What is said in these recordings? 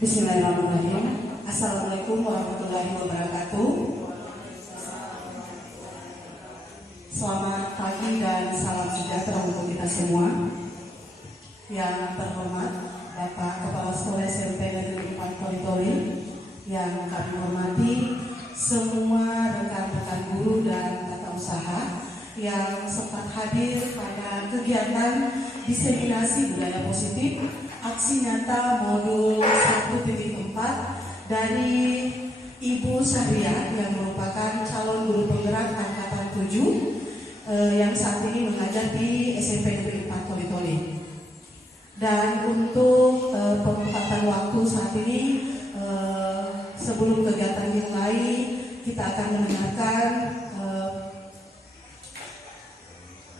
Bismillahirrahmanirrahim. Assalamualaikum warahmatullahi wabarakatuh. Selamat pagi dan salam sejahtera untuk kita semua. Yang terhormat Bapak Kepala Sekolah SMP Negeri 4 Toli-Toli, yang kami hormati semua rekan-rekan guru dan tata usaha yang sempat hadir pada kegiatan diseminasi budaya positif aksi nyata modul 1.4 dari Ibu Syahriah yang merupakan calon guru penggerak angkatan 7 yang saat ini mengajar di SMP Negeri 4 Toli-Toli. Dan untuk penempatan waktu saat ini, sebelum kegiatan dimulai, kita akan mendengarkan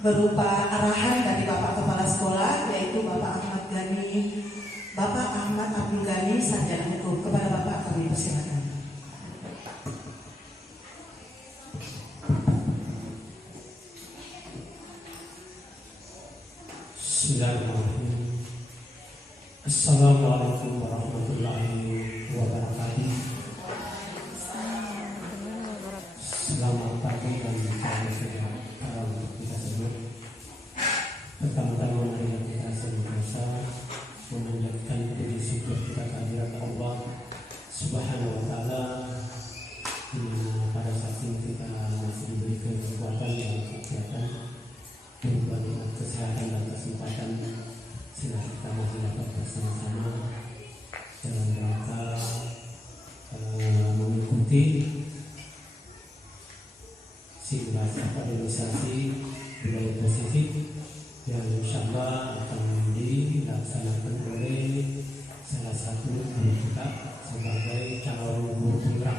berupa arahan dari Bapak Kepala Sekolah, yaitu Bapak Ahmad Abdul Ghani, Sarjana Hukum. Kepada Bapak kami persilakan. Bismillahirrahmanirrahim. Assalamualaikum warahmatullahi wabarakatuh. Selamat pagi dan salam sejahtera untuk kita semua. Pertama-tama marilah kita senantiasa memanjatkan puji syukur kita kehadirat Allah Subhanahu wa taala, pada saat ini kita masih diberikan kekuatan dan kesehatan, berupa kesehatan dan kesempatan, sehingga kita masih dapat bersama-sama dalam rangka mengikuti simulasi akademisasi budaya positif yang insyaallah akan dilaksanakan oleh salah satu guru kita sebagai calon guru penggerak.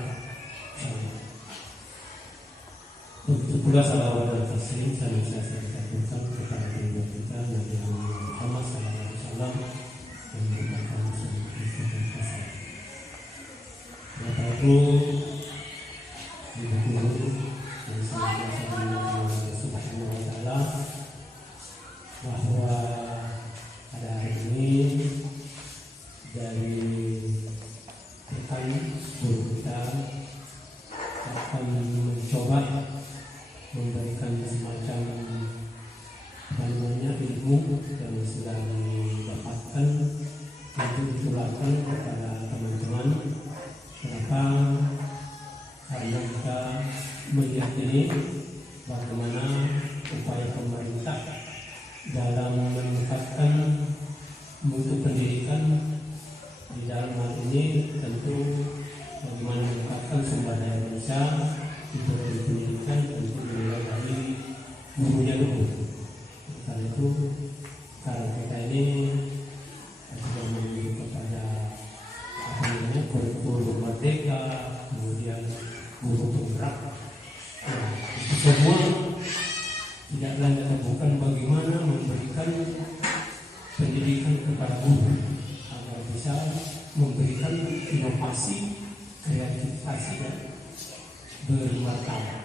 Untuk pula salawat dan taslim saya aturkan kepada ibu kita Nabi Muhammad SAW yang merupakan suri dan kasih. Bapak Ibu, ibu guru yang senantiasa dimuliakan Allah Subhanahu wa taala, bahwa pada hari ini dari rekan guru kita akan mencoba memberikan semacam ilmu yang sudah didapatkan untuk ditularkan kepada teman-teman. Kenapa? Karena kita melihat ini bagaimana upaya pemerintah dalam meningkatkan mutu pendidikan. Di dalam hal ini tentu bagaimana meningkatkan sumber daya manusia untuk pendidikan, tentu dimulai dari gurunya dulu. Karena itu karena kita ini sudah menuju kepada kurikulum merdeka, kemudian guru penggerak. Nah, itu semua tidak lain dan bukan bagaimana memberikan pendidikan kepada guru agar bisa memberikan inovasi, kreativitas dan bermartabat.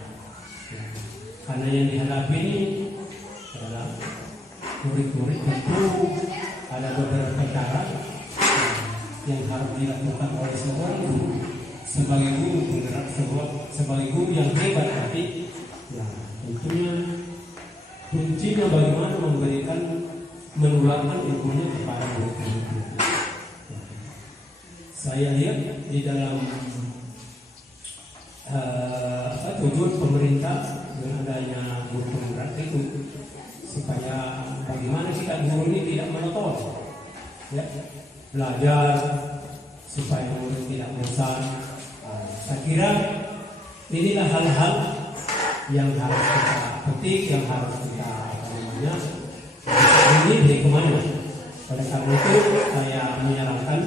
Karena yang dihadapi ini adalah murid-murid, tentu ada beberapa cara yang harus dilakukan oleh seorang guru sebagai guru penggerak, sebagai guru yang hebat. Tapi ya tentunya kuncinya bagaimana memberikan, menularkan ilmunya kepada murid-murid. Saya lihat di dalam tujuan pemerintah dengan adanya guru penggerak itu supaya bagaimana kita guru ini tidak monoton, ya, belajar supaya murid tidak bosan. Saya kira inilah hal-hal yang harus kita petik, yang harus kita ini dari kemana. Oleh karena itu saya menyarankan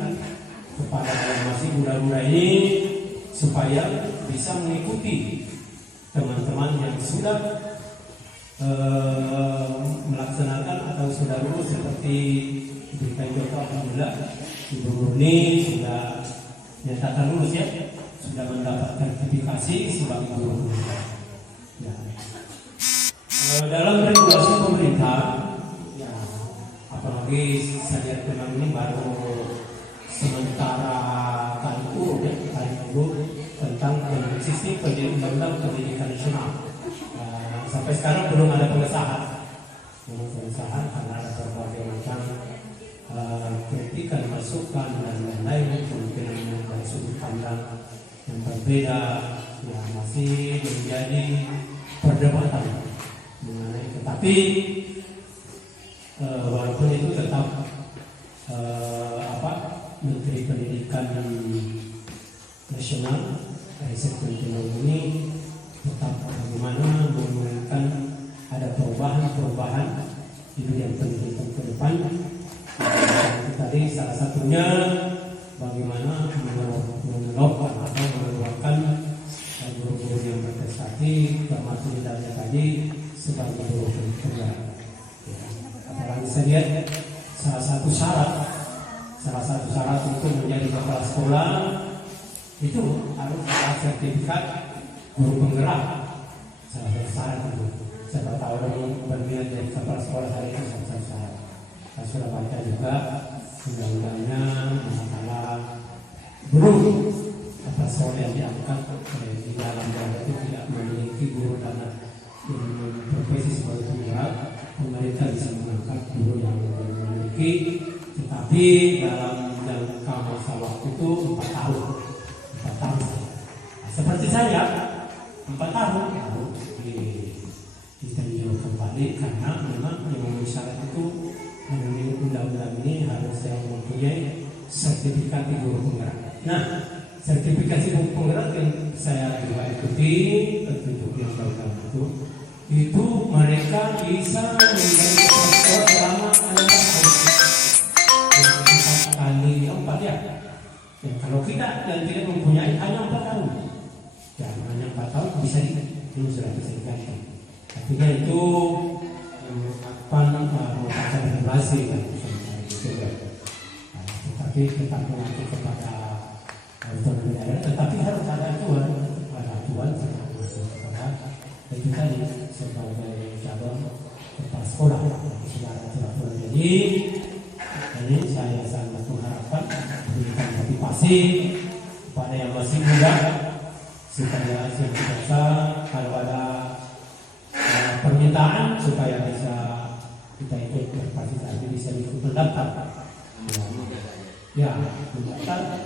kepada yang masih muda-muda ini supaya bisa mengikuti teman-teman yang sudah melaksanakan atau sudah lulus seperti Ibu Joko, alhamdulillah Ibu Murni sudah nyatakan lulus, ya, sudah mendapatkan sertifikasi sebagai guru. Ya. Dalam regulasi pemerintah, ya, apalagi saya lihat ini baru sementara kali urut tentang sistem undang-undang pendidikan nasional. Sampai sekarang belum ada pengesahan karena ada berbagai macam kritikan, masukan dan lain-lain, kemungkinan dari sudut pandang yang berbeda yang masih menjadi perdebatan mengenai. Tetapi walaupun itu tetap Menteri Pendidikan Nasional Riset Pendidikan ini tetap bagaimana menginginkan ada perubahan di bidang pendidikan ke depan. Tadi salah satunya bagaimana mengelola atau mengeluarkan guru-guru yang berprestasi, termasuk di dalamnya tadi sebagai guru penggerak. Apalagi saya lihat salah satu syarat untuk menjadi kepala sekolah itu harus ada sertifikat guru penggerak. Salah satu syarat itu. Siapa tahu orang berminat jadi kepala sekolah hari itu salah satu syarat. Saya sudah baca juga undang-undangnya masalah guru kepala sekolah yang diangkat di dalam daerah itu tidak memiliki guru karena profesi sebagai penggerak. Pemerintah bisa mengangkat guru yang memiliki, tetapi dalam jangka masa waktu itu 4 tahun. Seperti saya 4 tahun ditinjau kembali karena memang yang memenuhi syarat itu melalui undang-undang ini harus yang mempunyai sertifikat guru penggerak. Nah, sertifikasi guru penggerak yang saya juga ikuti petunjuk yang itu mereka bisa menjadi kepala sekolah selama 6 tahun. Yang 4 kali 4 ya. Dan kalau kita yang tidak mempunyai hanya 4 tahun, ya hanya 4 tahun bisa sudah bisa diganti. Artinya itu merupakan regulasi kan, tetapi tetap mengacu kepada otonomi daerah, tetapi harus ada aturan itu tadi sebagai cabang kepala sekolah secara aturan. Jadi ini saya sangat mengharapkan berikan motivasi kepada yang masih muda supaya senantiasa kalau ada permintaan supaya bisa kita ikut berpartisipasi, bisa ikut mendaftar. Ya, mendaftar.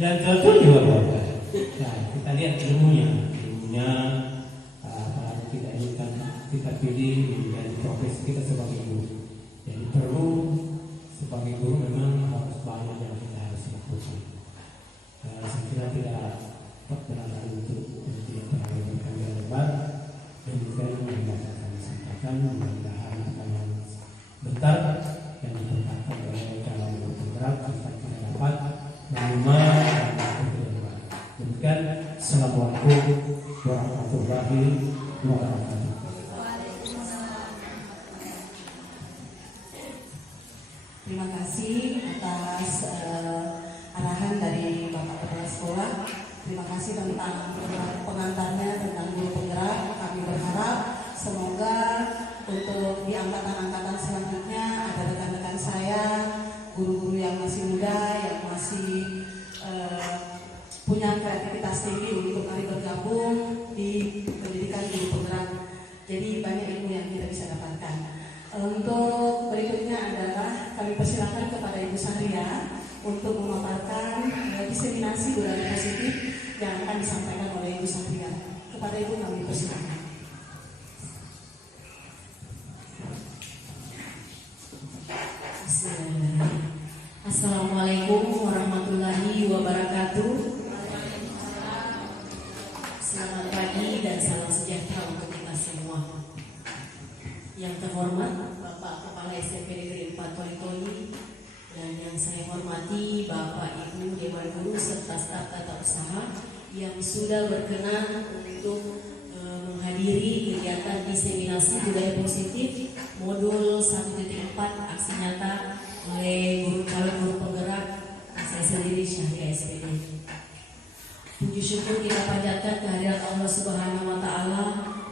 Yang cocok juga boleh. Nah, kita lihat ilmunya tidak inginkan kita pilih menjadi profesi kita sebagai guru. Jadi perlu sebagai guru memang harus banyak yang kita harus lakukan. Saya kira tidak berada untuk yang terlalu berkali lebar. Demikian yang kami sampaikan, mudah-mudahan akan bentar yang diperkatakan oleh calon guru penggerak kita tidak dapat menerima dan tidak. Demikian, assalamualaikum warahmatullahi wabarakatuh. Terima kasih atas arahan dari Bapak Kepala Sekolah. Terima kasih tentang pengantarnya tentang guru penggerak. Kami berharap semoga untuk di angkatan-angkatan selanjutnya ada rekan-rekan saya, guru-guru yang masih muda, yang masih punya kreativitas tinggi untuk mari bergabung di pendidikan guru penggerak. Jadi banyak ilmu yang kita bisa dapatkan. Untuk berikutnya adalah kami persilakan kepada Ibu Sandria untuk memaparkan diseminasi budaya positif yang akan disampaikan oleh Ibu Sandria. Kepada Ibu kami persilakan. Assalamualaikum warahmatullahi wabarakatuh. Selamat pagi dan salam sejahtera untuk kita semua. Yang terhormat Bapak Kepala SMP Negeri 4 Toli dan yang saya hormati Bapak Ibu Dewan Guru serta staf tata usaha yang sudah berkenan untuk menghadiri kegiatan diseminasi budaya positif modul 1.4 aksi nyata oleh calon guru penggerak saya sendiri Syahria SPD. Puji syukur kita panjatkan kehadirat Allah Subhanahu wa Ta'ala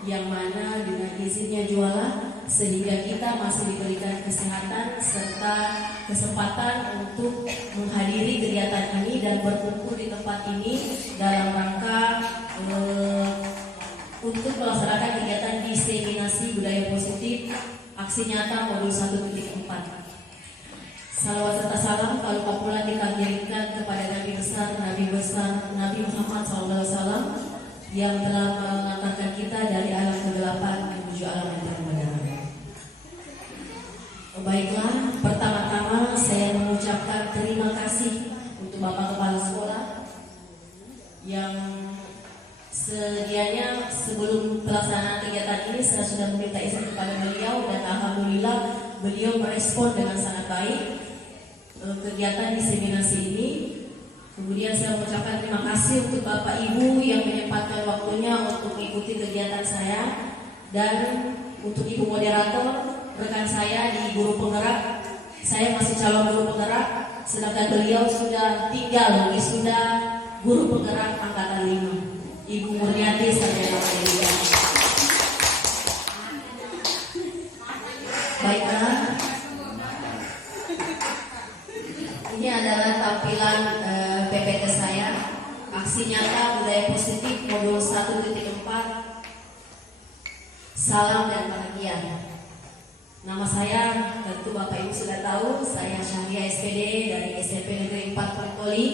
yang mana dengan izinnya jualan sehingga kita masih diberikan kesehatan serta kesempatan untuk menghadiri kegiatan ini dan berkumpul di tempat ini dalam rangka untuk melaksanakan kegiatan diseminasi budaya positif aksi nyata modul 1.4. Salawat serta salam kalau pula kita kirimkan kepada Nabi besar Nabi Muhammad SAW yang telah mengantarkan kita dari alam kegelapan menuju alam yang terang benderang. Baiklah, pertama-tama saya mengucapkan terima kasih untuk Bapak Kepala Sekolah yang sedianya sebelum pelaksanaan kegiatan ini saya sudah meminta izin kepada beliau dan alhamdulillah beliau merespon dengan sangat baik kegiatan diseminasi ini. Kemudian saya mengucapkan terima kasih untuk Bapak Ibu yang menyempatkan waktunya untuk mengikuti kegiatan saya dan untuk Ibu moderator, rekan saya di guru penggerak. Saya masih calon guru penggerak, sedangkan beliau sudah tinggal sudah guru penggerak angkatan 5. Ibu Murniati Sarjana Media. Baiklah, ini adalah tampilan PPT saya, aksi nyata budaya positif modul 1.4, salam dan bahagia. Nama saya tentu Bapak Ibu sudah tahu, saya Syahria SPD dari SMP Negeri 4 Toli.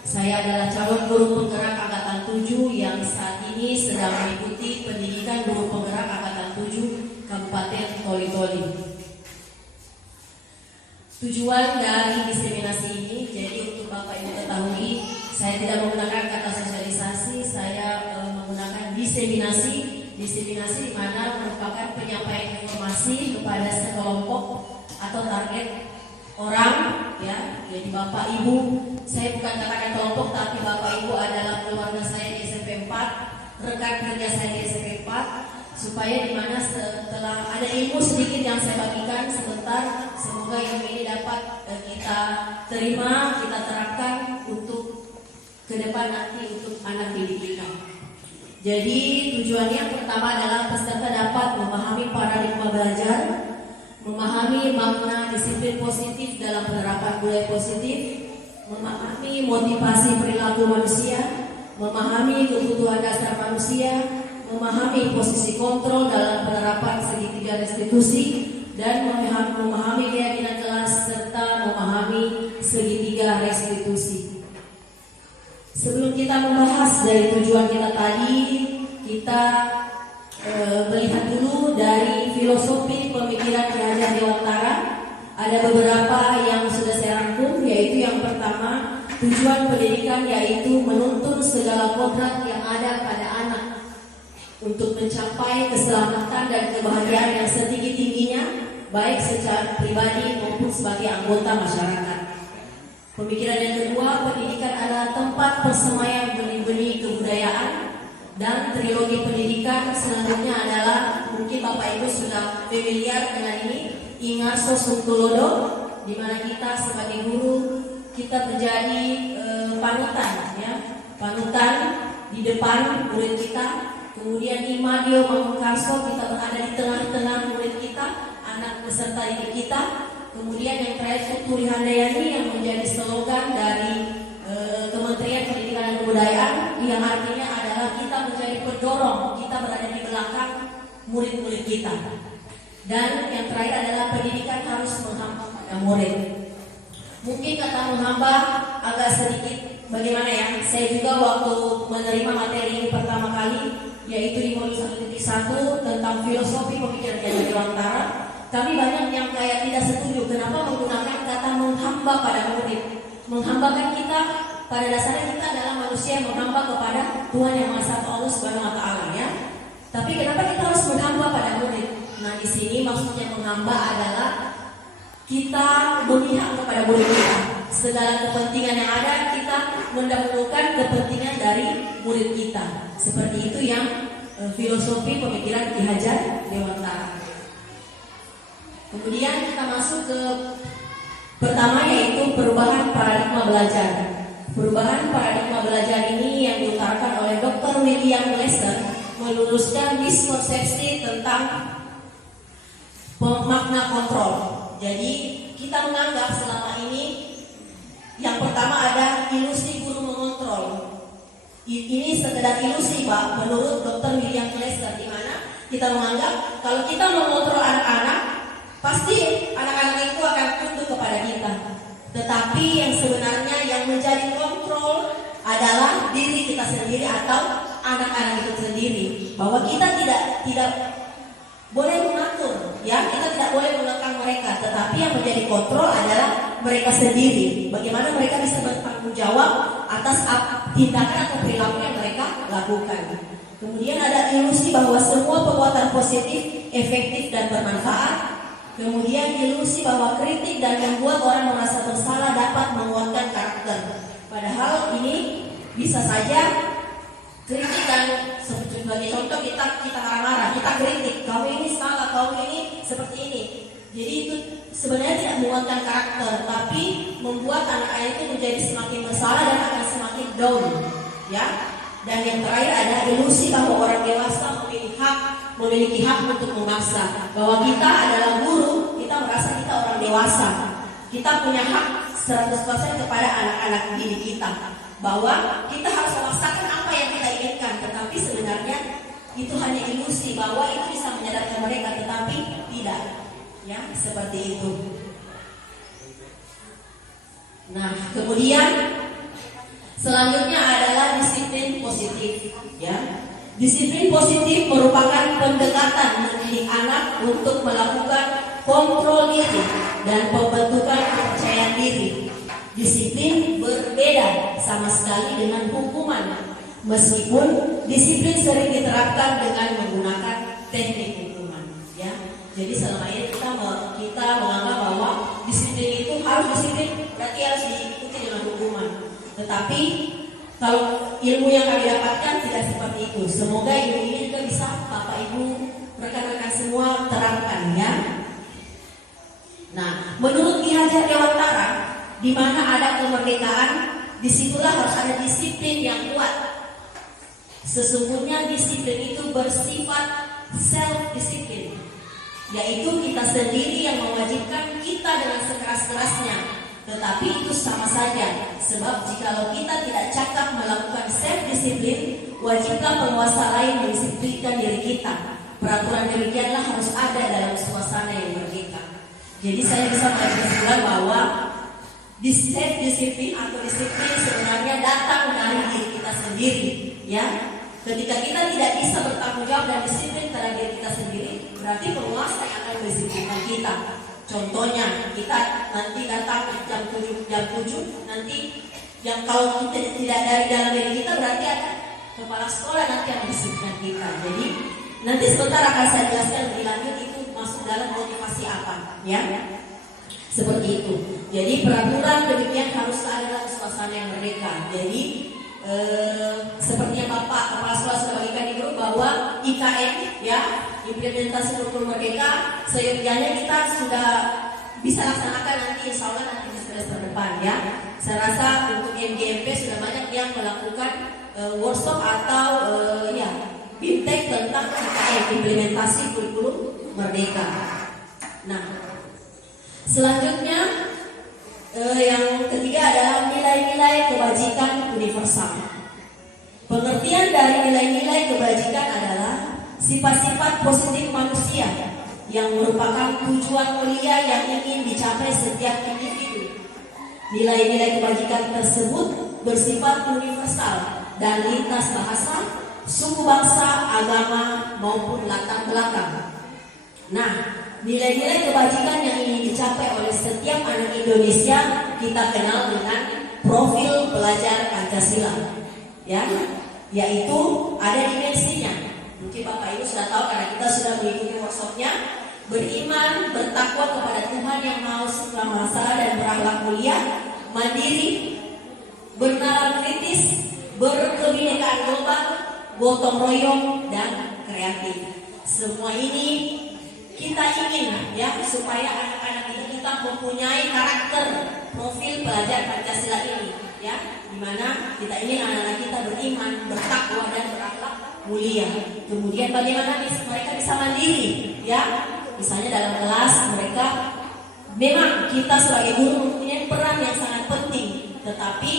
Saya adalah calon guru penggerak angkatan 7 yang saat ini sedang mengikuti pendidikan guru penggerak angkatan 7 Kabupaten Toli-Toli. Tujuan dari diseminasi ini, jadi untuk Bapak Ibu ketahui, saya tidak menggunakan kata sosialisasi, saya menggunakan diseminasi. Diseminasi di mana merupakan penyampaian informasi kepada sekelompok atau target orang, ya. Jadi Bapak Ibu, saya bukan katakan kelompok, tapi Bapak Ibu adalah keluarga saya di SMP 4, rekan kerja saya di SMP 4, supaya di mana setelah ada ilmu sedikit yang saya bagikan sebentar, semoga ilmu ini dapat kita terima, kita terapkan untuk ke depan nanti untuk anak didik kita. Jadi tujuannya yang pertama adalah peserta dapat memahami paradigma belajar, memahami makna disiplin positif dalam penerapan budaya positif, memahami motivasi perilaku manusia, memahami kebutuhan dasar manusia, memahami posisi kontrol dalam penerapan segitiga restitusi, dan memahami keyakinan kelas serta memahami segitiga restitusi. Sebelum kita membahas dari tujuan kita tadi, kita melihat dulu dari filosofi pemikiran Ki Hajar Dewantara. Ada beberapa yang sudah saya rangkum, yaitu yang pertama, tujuan pendidikan yaitu menuntun segala kodrat yang ada pada anak untuk mencapai keselamatan dan kebahagiaan yang setinggi-tingginya, baik secara pribadi maupun sebagai anggota masyarakat. Pemikiran yang kedua, pendidikan adalah tempat persemaian benih-benih kebudayaan, dan trilogi pendidikan selanjutnya adalah, mungkin Bapak Ibu sudah familiar dengan ini, Ingarso Sungtulodo, di mana kita sebagai guru kita menjadi panutan, ya, panutan di depan murid kita. Kemudian Imadio Mangkarso, kita berada di tengah-tengah murid kita, anak peserta didik kita. Kemudian yang terakhir Tuturi Handayani yang menjadi slogan dari Kementerian Pendidikan dan Kebudayaan, yang artinya adalah kita menjadi pendorong, kita berada di belakang murid-murid kita. Dan yang terakhir adalah pendidikan harus menghamba pada murid. Mungkin kata menghamba agak sedikit bagaimana ya, saya juga waktu menerima materi ini pertama kali, yaitu di modul 1.1 tentang filosofi pemikiran Ki Hajar Dewantara, kami banyak yang kayak tidak setuju kenapa menggunakan kata menghamba pada murid. Menghambakan kita, pada dasarnya kita adalah manusia yang menghamba kepada Tuhan Yang Maha Esa Allah Subhanahu wa Ta'ala, ya. Tapi kenapa kita harus menghamba pada murid? Nah, di sini maksudnya menghamba adalah kita memihak kepada murid kita. Segala kepentingan yang ada, kita mendahulukan kepentingan dari murid kita. Seperti itu yang filosofi pemikiran Ki Hajar Dewantara. Kemudian kita masuk ke pertama, yaitu perubahan paradigma belajar. Perubahan paradigma belajar ini yang diutarakan oleh Dr. William Glasser meluruskan miskonsepsi tentang Makna kontrol. Jadi kita menganggap selama ini yang pertama ada ilusi guru mengontrol. Ini sekedar ilusi, Pak, menurut Dr. William Glasser, di mana kita menganggap kalau kita mengontrol anak-anak, pasti anak-anak itu akan tunduk kepada kita. Tetapi yang sebenarnya yang menjadi kontrol adalah diri kita sendiri atau anak-anak itu sendiri. Bahwa kita tidak boleh mengatur, ya, kita tidak boleh mengekang mereka. Tetapi yang menjadi kontrol adalah mereka sendiri. Bagaimana mereka bisa bertanggung jawab atas tindakan atau perilaku yang mereka lakukan. Kemudian ada ilusi bahwa semua perbuatan positif, efektif dan bermanfaat. Kemudian ilusi bahwa kritik dan membuat orang merasa bersalah dapat menguatkan karakter. Padahal ini bisa saja kritik dan sebagai contoh kita marah-marah, kita kritik, kamu ini salah, kamu ini seperti ini. Jadi itu sebenarnya tidak menguatkan karakter, tapi membuat anak-anak itu menjadi semakin bersalah dan akan semakin down, ya. Dan yang terakhir ada ilusi bahwa orang dewasa memiliki hak untuk memaksa. Bahwa kita adalah guru, kita merasa kita orang dewasa. Kita punya hak 100% kepada anak-anak didik kita. Bahwa kita harus memaksakan apa yang kita inginkan. Tetapi sebenarnya itu hanya ilusi, bahwa itu bisa menyadarkan mereka, tetapi tidak. Ya, seperti itu. Nah, kemudian selanjutnya adalah disiplin positif, ya. Disiplin positif merupakan pendekatan mendidik anak untuk melakukan kontrol diri dan pembentukan kepercayaan diri. Disiplin berbeda sama sekali dengan hukuman, meskipun disiplin sering diterapkan dengan menggunakan teknik hukuman, ya. Jadi selama ini kita menganggap bahwa disiplin itu harus disiplin, berarti harus diikuti dengan hukuman. Tetapi kalau ilmu yang kami dapatkan tidak seperti itu. Semoga ilmu ini juga bisa Bapak Ibu, rekan-rekan semua terapkan, ya. Nah, menurut Ki Hajar Dewantara, di mana ada kemerdekaan, disitulah harus ada disiplin yang kuat. Sesungguhnya disiplin itu bersifat self-disiplin, yaitu kita sendiri yang mewajibkan kita dengan sekeras-kerasnya. Tetapi itu sama saja, sebab jikalau kita tidak cakap melakukan self-disiplin, wajiblah penguasa lain mendisiplinkan diri kita. Peraturan demikianlah harus ada dalam suasana yang merdeka. Jadi saya bisa menjelaskan bahwa self-disiplin atau disiplin sebenarnya datang dari diri kita sendiri, ya. Ketika kita tidak bisa bertanggung jawab dan disiplin terhadap diri kita sendiri, berarti penguasa yang akan mendisiplinkan kita. Contohnya, kita nanti datang jam 7, nanti yang kalau kita tidak dari dalam diri kita, berarti ada kepala sekolah nanti yang mendisiplinkan kita. Jadi nanti sebentar akan saya jelaskan lebih lanjut itu masuk dalam motivasi apa, ya. Seperti itu. Jadi peraturan demikian harus ada dalam suasana yang merdeka. Jadi seperti yang Bapak Kepala Sekolah sudah bagikan di grup bahwa IKM, ya, implementasi kurikulum merdeka, seyogyanya kita sudah bisa laksanakan nanti, insya Allah nanti di semester depan, ya. Saya rasa untuk MGMP sudah banyak yang melakukan workshop atau BIMTEK tentang IKM, implementasi kurikulum merdeka. Nah, selanjutnya yang ketiga adalah nilai-nilai kebajikan universal. Pengertian dari nilai-nilai kebajikan adalah sifat-sifat positif manusia yang merupakan tujuan mulia yang ingin dicapai setiap individu. Nilai-nilai kebajikan tersebut bersifat universal dan lintas bahasa, suku bangsa, agama maupun latar belakang. Nah, nilai-nilai kebajikan yang ingin dicapai oleh setiap anak Indonesia kita kenal dengan profil pelajar Pancasila, ya, yaitu ada dimensinya. Mungkin Bapak Ibu sudah tahu karena kita sudah mengikuti workshopnya. Beriman, bertakwa kepada Tuhan yang Maha Kuasa dan berakhlak mulia, mandiri, bernalar kritis, berkebinekaan global, gotong royong dan kreatif. Semua ini kita ingin, ya, supaya anak-anak kita mempunyai karakter profil pelajar Pancasila ini, ya, dimana kita ingin anak-anak kita beriman, bertakwa dan berakhlak mulia. Kemudian bagaimana mereka bisa mandiri, ya, misalnya dalam kelas mereka memang kita sebagai guru mempunyai peran yang sangat penting, tetapi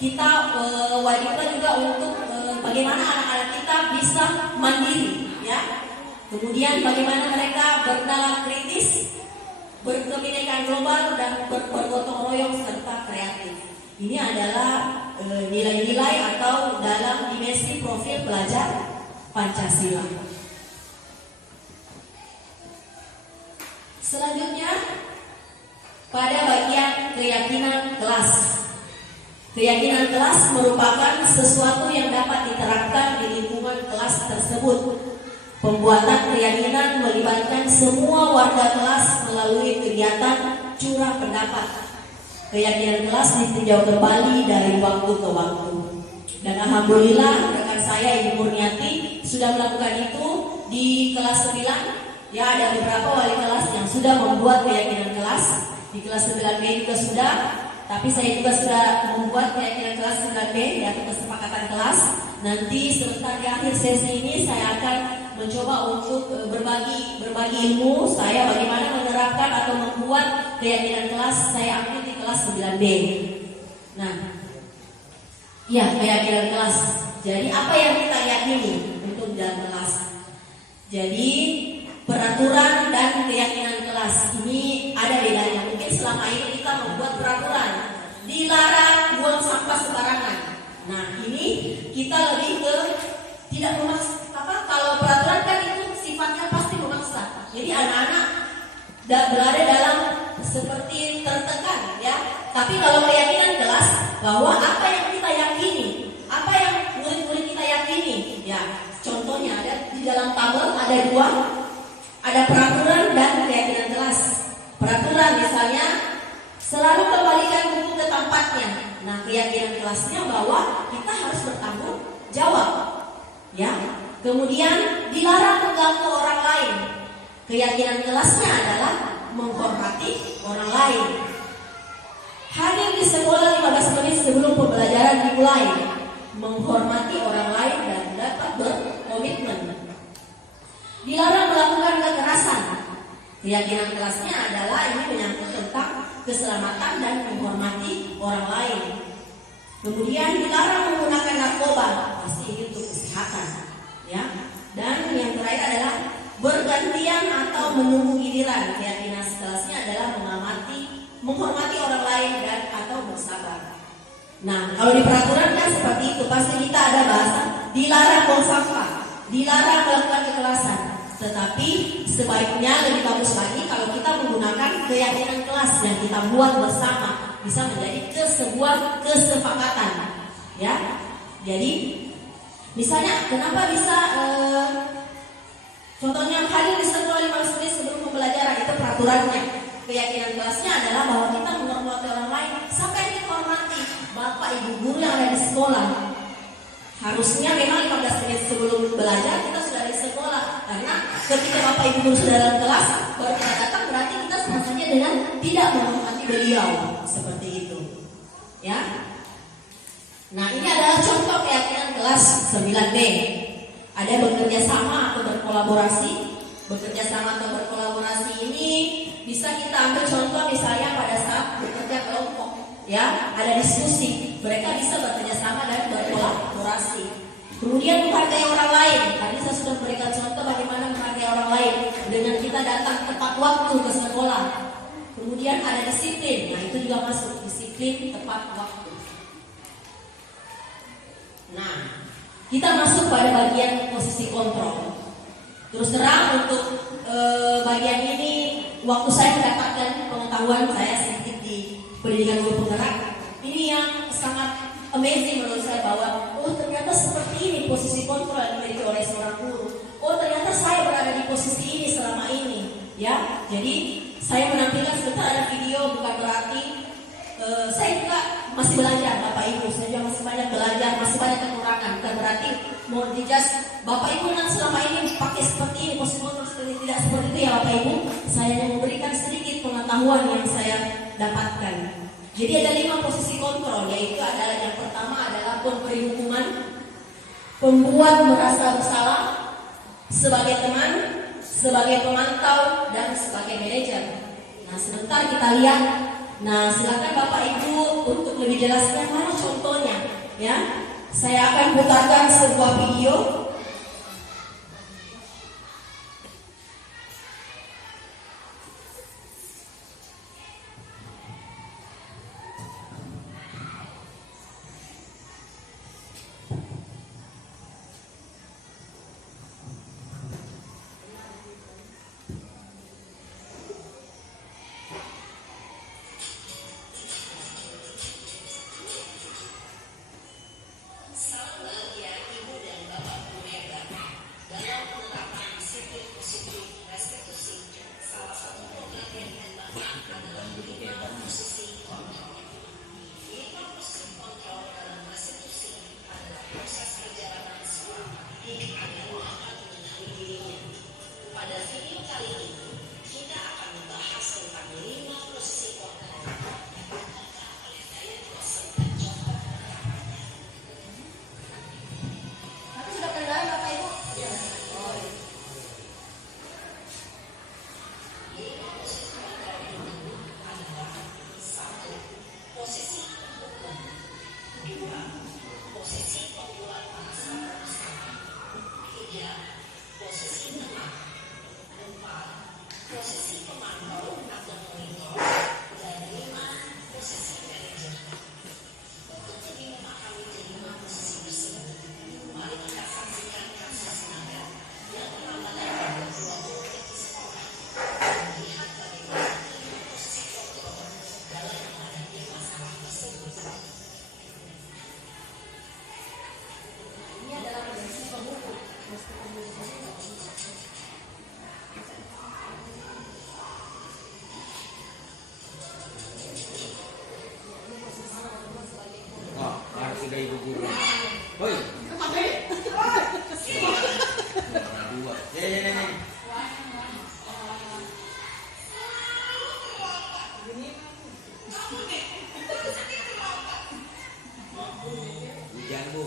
kita wajibkan juga untuk bagaimana anak-anak kita bisa mandiri, ya. Kemudian bagaimana mereka bernalar kritis, berkebinekaan global dan bergotong royong serta kreatif. Ini adalah nilai-nilai atau dalam dimensi profil pelajar Pancasila. Selanjutnya pada bagian keyakinan kelas. Keyakinan kelas merupakan sesuatu yang dapat diterapkan di lingkungan kelas tersebut. Pembuatan keyakinan melibatkan semua warga kelas melalui kegiatan curah pendapat. Keyakinan kelas ditinjau kembali dari waktu ke waktu. Dan alhamdulillah rekan saya Ibu Murniati sudah melakukan itu di kelas 9. Ya, ada beberapa wali kelas yang sudah membuat keyakinan kelas. Di kelas 9B juga sudah. Tapi saya juga sudah membuat keyakinan kelas 9B, yaitu kesepakatan kelas. Nanti sebentar di akhir sesi ini saya akan mencoba untuk berbagi ilmu saya bagaimana menerapkan atau membuat keyakinan kelas saya ambil di kelas 9B. Nah, ya, keyakinan kelas. Jadi apa yang kita yakini untuk dalam kelas? Jadi peraturan dan keyakinan kelas ini ada bedanya. Mungkin selama ini kita membuat peraturan dilarang buang sampah sembarangan. Nah, ini kita lebih ke tidak memaksa. Kalau peraturan kan itu sifatnya pasti memaksa. Jadi anak-anak berada dalam seperti tertekan, ya. Tapi kalau keyakinan kelas bahwa apa yang kita yakini, apa yang murid-murid kita yakini, ya. Contohnya ada di dalam tabel ada 2. Ada peraturan dan keyakinan kelas. Peraturan misalnya selalu kembalikan buku ke tempatnya. Nah, keyakinan kelasnya bahwa kita harus bertanggung jawab, ya. Kemudian dilarang mengganggu orang lain. Keyakinan kelasnya adalah menghormati orang lain. Hadir di sekolah 15 menit sebelum pembelajaran dimulai. Menghormati orang lain dan dapat berkomitmen. Dilarang melakukan kekerasan. Keyakinan kelasnya adalah ini menyangkut tentang keselamatan dan menghormati orang lain. Kemudian dilarang menggunakan narkoba, pasti ini untuk kesehatan, ya. Dan yang terakhir adalah bergantian atau menunggu giliran. Keyakinan kelasnya adalah menghormati orang lain dan atau bersabar. Nah, kalau di peraturan kan seperti itu, pasti kita ada bahasa dilarang buang sampah, dilarang melakukan kekerasan. Tetapi sebaiknya lebih bagus lagi kalau kita menggunakan keyakinan kelas yang kita buat bersama, bisa menjadi sebuah kesepakatan, ya. Jadi misalnya kenapa bisa contohnya hadir di sekolah 15 menit sebelum pembelajaran, itu peraturannya. Keyakinan kelasnya adalah bahwa kita menghormati orang lain sampai dihormati bapak ibu guru yang ada di sekolah. Harusnya memang 15 menit sebelum belajar kita sudah di sekolah, karena ketika bapak ibu guru sudah dalam kelas baru kita datang, berarti kita sama saja dengan tidak menghormati beliau, seperti itu, ya. Nah, ini adalah contoh keyakinan kelas 9B. Ada bekerja sama atau berkolaborasi. Bekerja sama atau berkolaborasi ini bisa kita ambil contoh misalnya pada saat bekerja kelompok, ya, ada diskusi, mereka bisa bekerja sama dan berkolaborasi. Kemudian menghargai orang lain. Tadi saya sudah memberikan contoh bagaimana menghargai orang lain dengan kita datang tepat waktu ke sekolah. Kemudian ada disiplin. Nah, itu juga masuk disiplin tepat waktu. Nah, kita masuk pada bagian posisi kontrol. Terus terang untuk bagian ini, waktu saya mendapatkan pengetahuan saya sedikit di pendidikan guru penggerak, ini yang sangat amazing menurut saya, bahwa oh ternyata seperti ini posisi kontrol yang dimiliki oleh seorang guru. Oh ternyata saya berada di posisi ini selama ini, ya. Jadi saya menampilkan sebentar ada video, bukan berarti saya juga masih belajar, Bapak Ibu. Saya juga masih banyak belajar, masih banyak kekurangan. Bukan berarti mau dijudge Bapak Ibu yang selama ini pakai seperti ini, posisi kontrol seperti tidak seperti itu, ya Bapak Ibu. Saya yang memberikan sedikit pengetahuan yang saya dapatkan. Jadi ada 5 posisi kontrol, yaitu adalah yang pertama adalah pemberi hukuman, pembuat merasa bersalah, sebagai teman, sebagai pemantau dan sebagai manajer. Nah, sebentar kita lihat. Nah, silakan Bapak Ibu untuk lebih jelasnya mana contohnya, ya. Saya akan putarkan sebuah video. Ibu guru. Hoi. Dua. Ya. Hujan, Bu.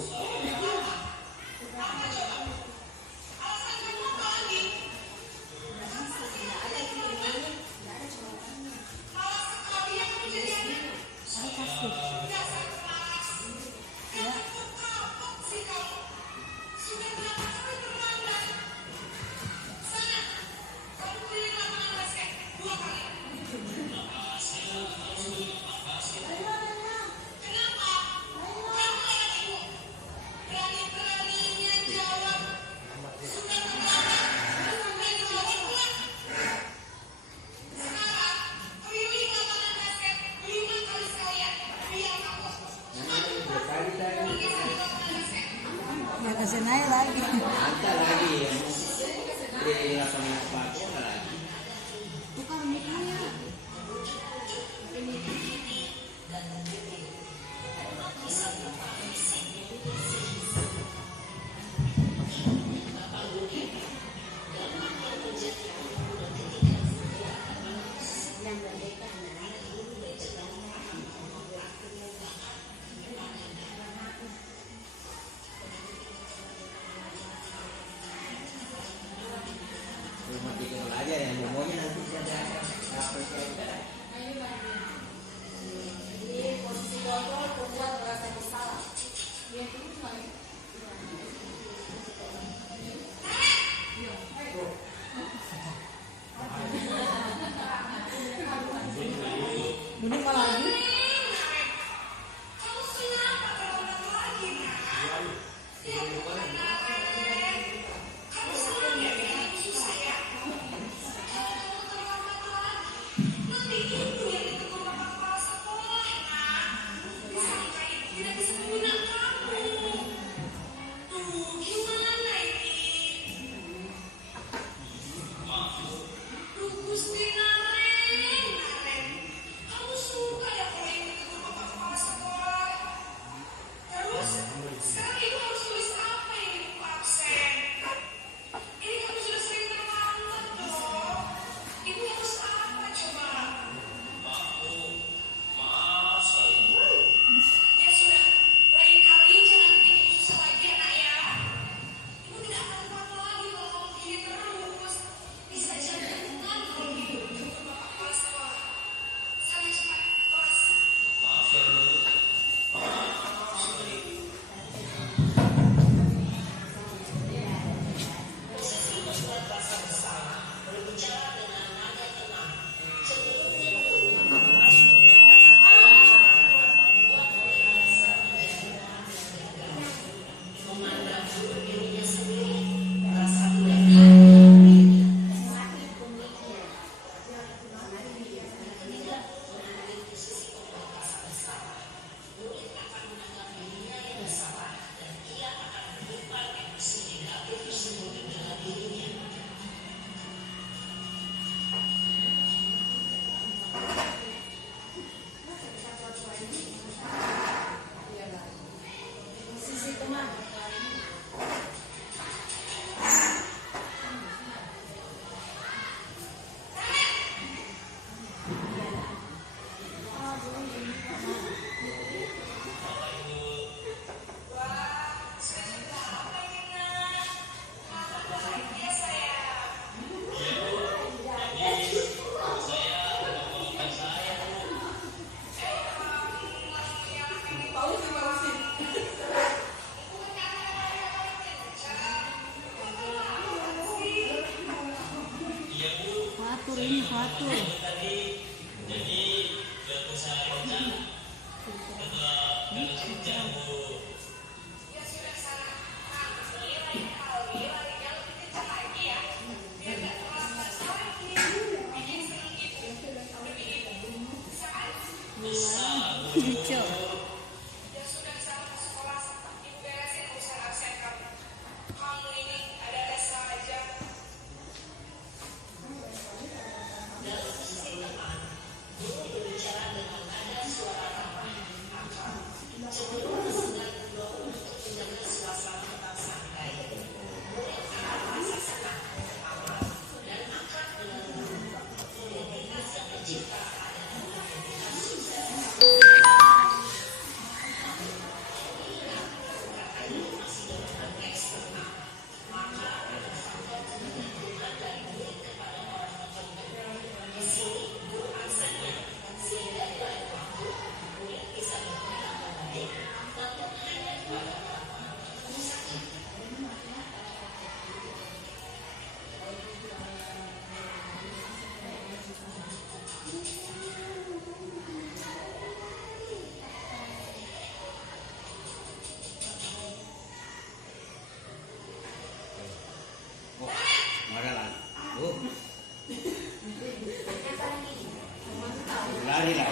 Ya kasih naik lagi. Ada lagi ya. Di lapangan sepatu ada lagi. Tukar mikirnya. Rumah tiga belajar yang ngomongnya nanti ada apa Ini posisi kontrol membuat merasa bersalah. Dia itu Ini apa lagi? fatur ini fatur. Lucu. Marah lah. Lari lah.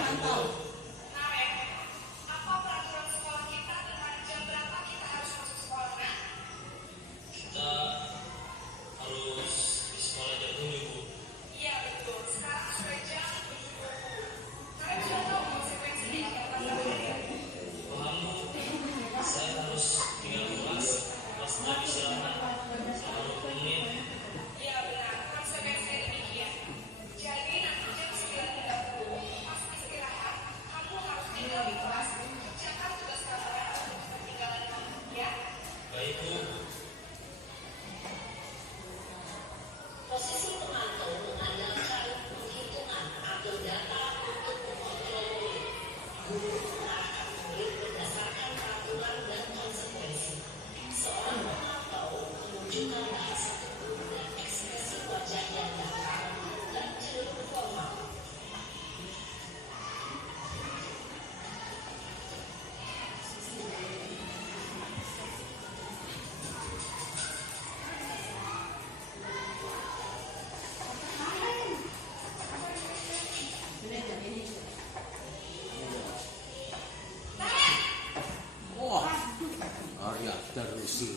Arya terusi.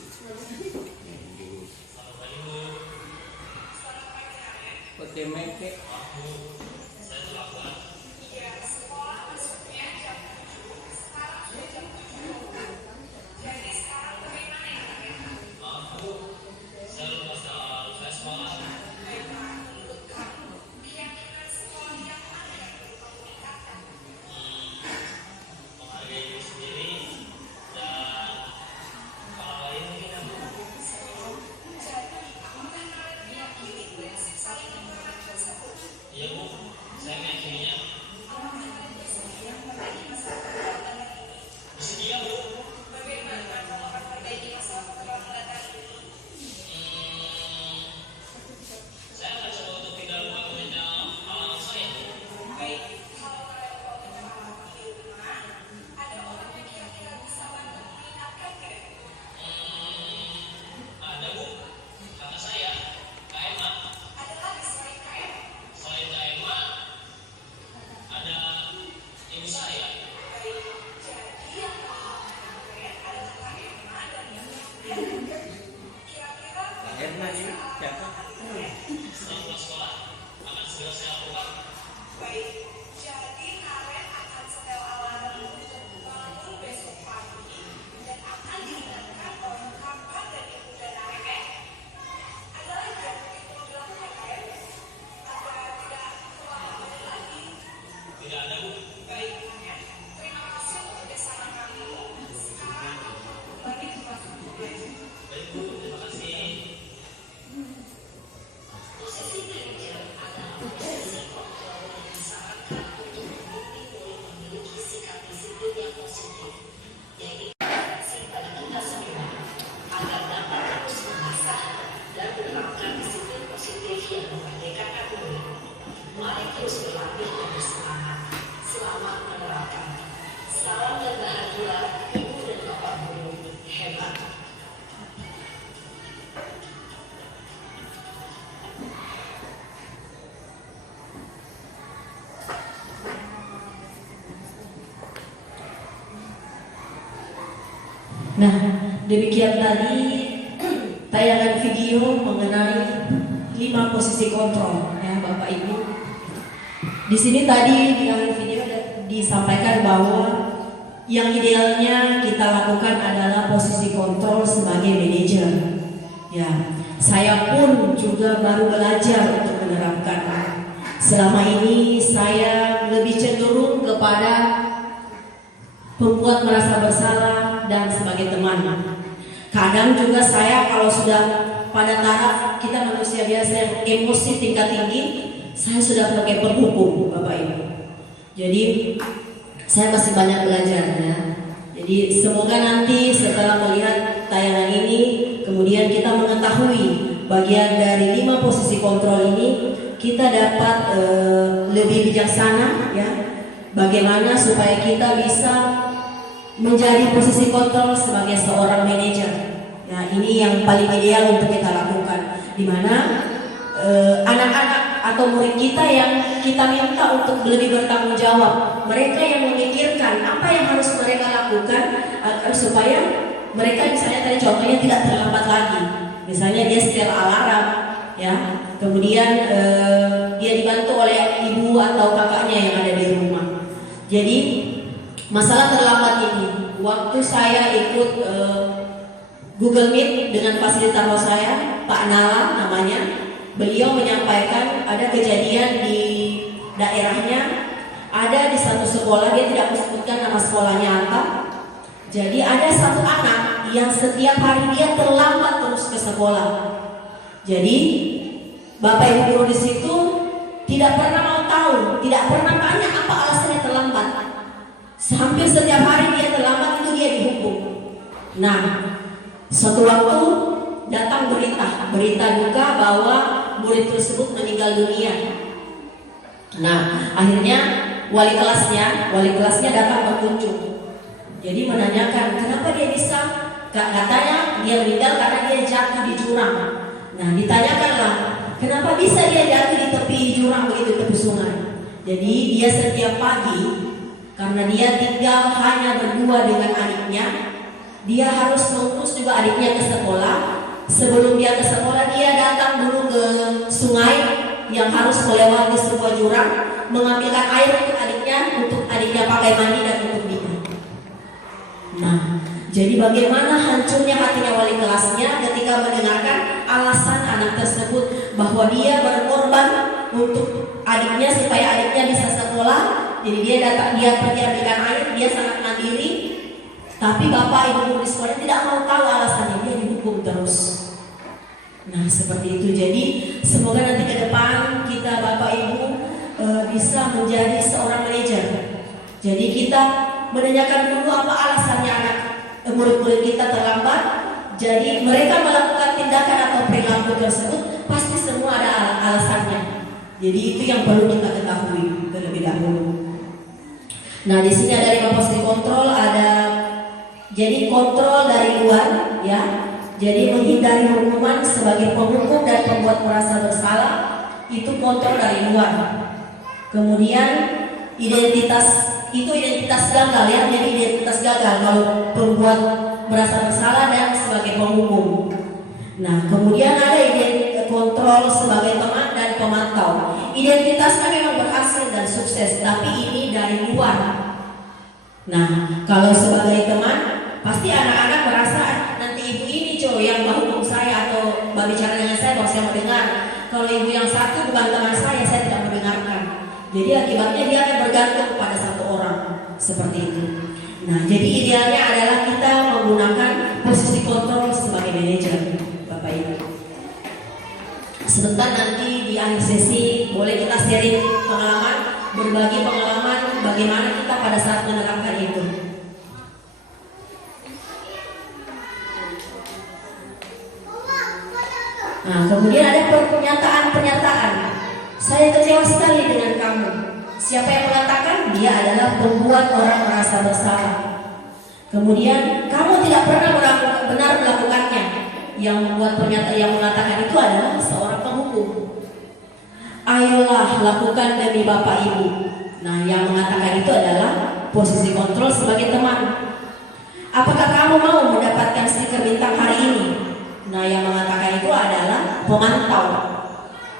Pakai make. Erna ini siapa? Nah, demikian tadi tayangan video mengenai 5 posisi kontrol ya Bapak Ibu. Di sini tadi di akhir video disampaikan bahwa yang idealnya kita lakukan adalah posisi kontrol sebagai manajer. Ya, saya pun juga baru belajar untuk menerapkan. Selama ini saya lebih cenderung kepada membuat merasa bersalah dan sebagai teman. Kadang juga saya kalau sudah pada taraf kita manusia biasa yang emosi tingkat tinggi, saya sudah pakai penghukum Bapak Ibu. Jadi saya masih banyak belajar ya. Jadi semoga nanti setelah melihat tayangan ini, kemudian kita mengetahui bagian dari 5 posisi kontrol ini, kita dapat lebih bijaksana ya. Bagaimana supaya kita bisa menjadi posisi kontrol sebagai seorang manajer. Nah, ini yang paling ideal untuk kita lakukan. Di mana anak-anak atau murid kita yang kita minta untuk lebih bertanggung jawab, mereka yang memikirkan apa yang harus mereka lakukan supaya mereka misalnya tadi contohnya tidak terlambat lagi. Misalnya dia setel alarm, ya, kemudian dia dibantu oleh ibu atau kakaknya yang ada di rumah. Jadi masalah terlambat ini, waktu saya ikut Google Meet dengan fasilitator saya, Pak Nala namanya, beliau menyampaikan ada kejadian di daerahnya, ada di satu sekolah, dia tidak menyebutkan nama sekolahnya apa. Jadi ada satu anak yang setiap hari dia terlambat terus ke sekolah. Jadi Bapak Ibu guru di situ tidak pernah mau tahu, tidak pernah tanya apa alasannya terlambat. Hampir setiap hari dia terlambat, itu dia dihukum. Nah, suatu waktu datang berita duka bahwa murid tersebut meninggal dunia. Nah, akhirnya wali kelasnya datang berkunjung. Jadi menanyakan kenapa dia bisa, katanya dia meninggal karena dia jatuh di jurang. Nah, ditanyakanlah kenapa bisa dia jatuh di tepi jurang begitu, tepi sungai. Jadi dia setiap pagi, karena dia tinggal hanya berdua dengan adiknya, dia harus mengurus juga adiknya ke sekolah. Sebelum dia ke sekolah, dia datang dulu ke sungai yang harus melewati sebuah jurang, mengambilkan air untuk adiknya pakai mandi dan untuk minum. Nah, jadi bagaimana hancurnya hatinya wali kelasnya ketika mendengarkan alasan anak tersebut bahwa dia berkorban untuk adiknya supaya adiknya bisa sekolah. Jadi dia pergi ambilkan air, dia sangat mandiri. Tapi bapak ibu guru di sekolah tidak mau tahu alasannya, dia dihukum terus. Nah, seperti itu. Jadi semoga nanti ke depan kita bapak ibu bisa menjadi seorang manajer. Jadi kita menanyakan dulu apa alasannya anak murid-murid kita terlambat. Jadi mereka melakukan tindakan atau perilaku tersebut pasti semua ada alasannya. Jadi itu yang perlu kita ketahui terlebih dahulu. Nah, di sini ada 5 posisi kontrol, ada jadi kontrol dari luar, ya. Jadi menghindari hukuman sebagai penghukum dan pembuat merasa bersalah, itu kontrol dari luar. Kemudian identitas gagal, ya. Jadi identitas gagal kalau pembuat merasa bersalah dan sebagai penghukum. Nah, kemudian ada kontrol sebagai teman dan pemantau. Identitasnya memang berhasil dan sukses, tapi ini dari luar. Nah, kalau sebagai teman, pasti anak-anak merasa nanti ibu ini yang menghukum saya atau berbicara dengan saya kalau saya mau dengar. Kalau ibu yang satu bukan teman saya tidak mendengarkan. Jadi akibatnya dia akan bergantung pada satu orang, seperti itu. Nah, jadi idealnya adalah kita menggunakan posisi kontrol sebagai manajer, Bapak Ibu. Sebentar nanti di akhir sesi boleh kita sharing pengalaman, berbagi pengalaman bagaimana kita pada saat menerapkan itu. Nah, kemudian ada pernyataan. Saya kecewa sekali dengan kamu. Siapa yang mengatakan? Dia adalah pembuat orang merasa bersalah. Kemudian kamu tidak pernah benar melakukannya. Yang membuat pernyataan, yang mengatakan itu adalah seorang penghukum. Ayolah lakukan demi bapak ibu. Nah, yang mengatakan itu adalah posisi kontrol sebagai teman. Apakah kamu mau mendapatkan stiker bintang hari ini? Nah, yang mengatakan itu adalah pemantau.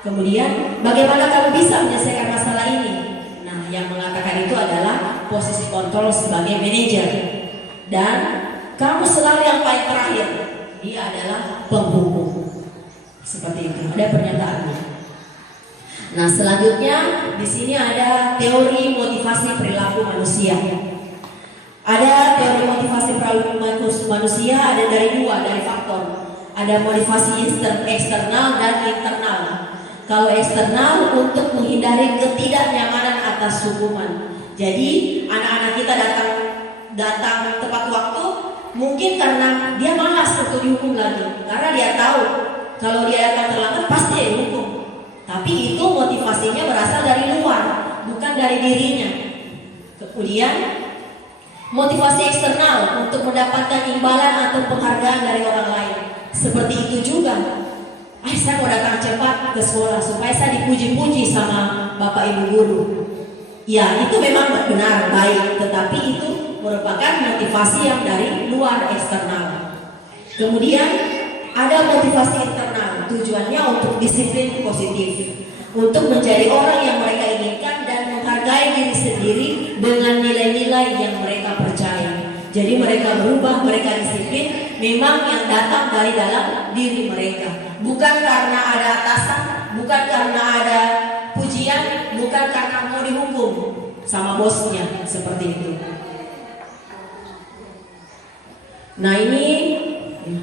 Kemudian, bagaimana kamu bisa menyelesaikan masalah ini? Nah, yang mengatakan itu adalah posisi kontrol sebagai manajer. Dan kamu selalu yang paling terakhir. Dia adalah penghubung. Seperti itu. Ada pernyataannya. Nah, selanjutnya di sini ada teori motivasi perilaku manusia. Ada teori motivasi perilaku manusia ada dari faktor. Ada motivasi eksternal dan internal. Kalau eksternal untuk menghindari ketidaknyamanan atas hukuman. Jadi anak-anak kita datang tepat waktu mungkin karena dia malas untuk dihukum lagi. Karena dia tahu kalau dia akan terlambat pasti dia dihukum. Tapi itu motivasinya berasal dari luar, bukan dari dirinya. Kemudian motivasi eksternal untuk mendapatkan imbalan atau penghargaan dari orang lain. Seperti itu juga. Saya mau datang cepat ke sekolah supaya saya dipuji-puji sama Bapak Ibu guru. Ya, itu memang benar, baik. Tetapi itu merupakan motivasi yang dari luar eksternal. Kemudian ada motivasi internal. Tujuannya untuk disiplin positif. Untuk menjadi orang yang mereka inginkan dan menghargai diri sendiri dengan nilai-nilai yang mereka percaya. Jadi mereka berubah, mereka disiplin memang yang datang dari dalam diri mereka. Bukan karena ada atasan, bukan karena ada pujian, bukan karena mau dihukum sama bosnya, seperti itu. Nah, ini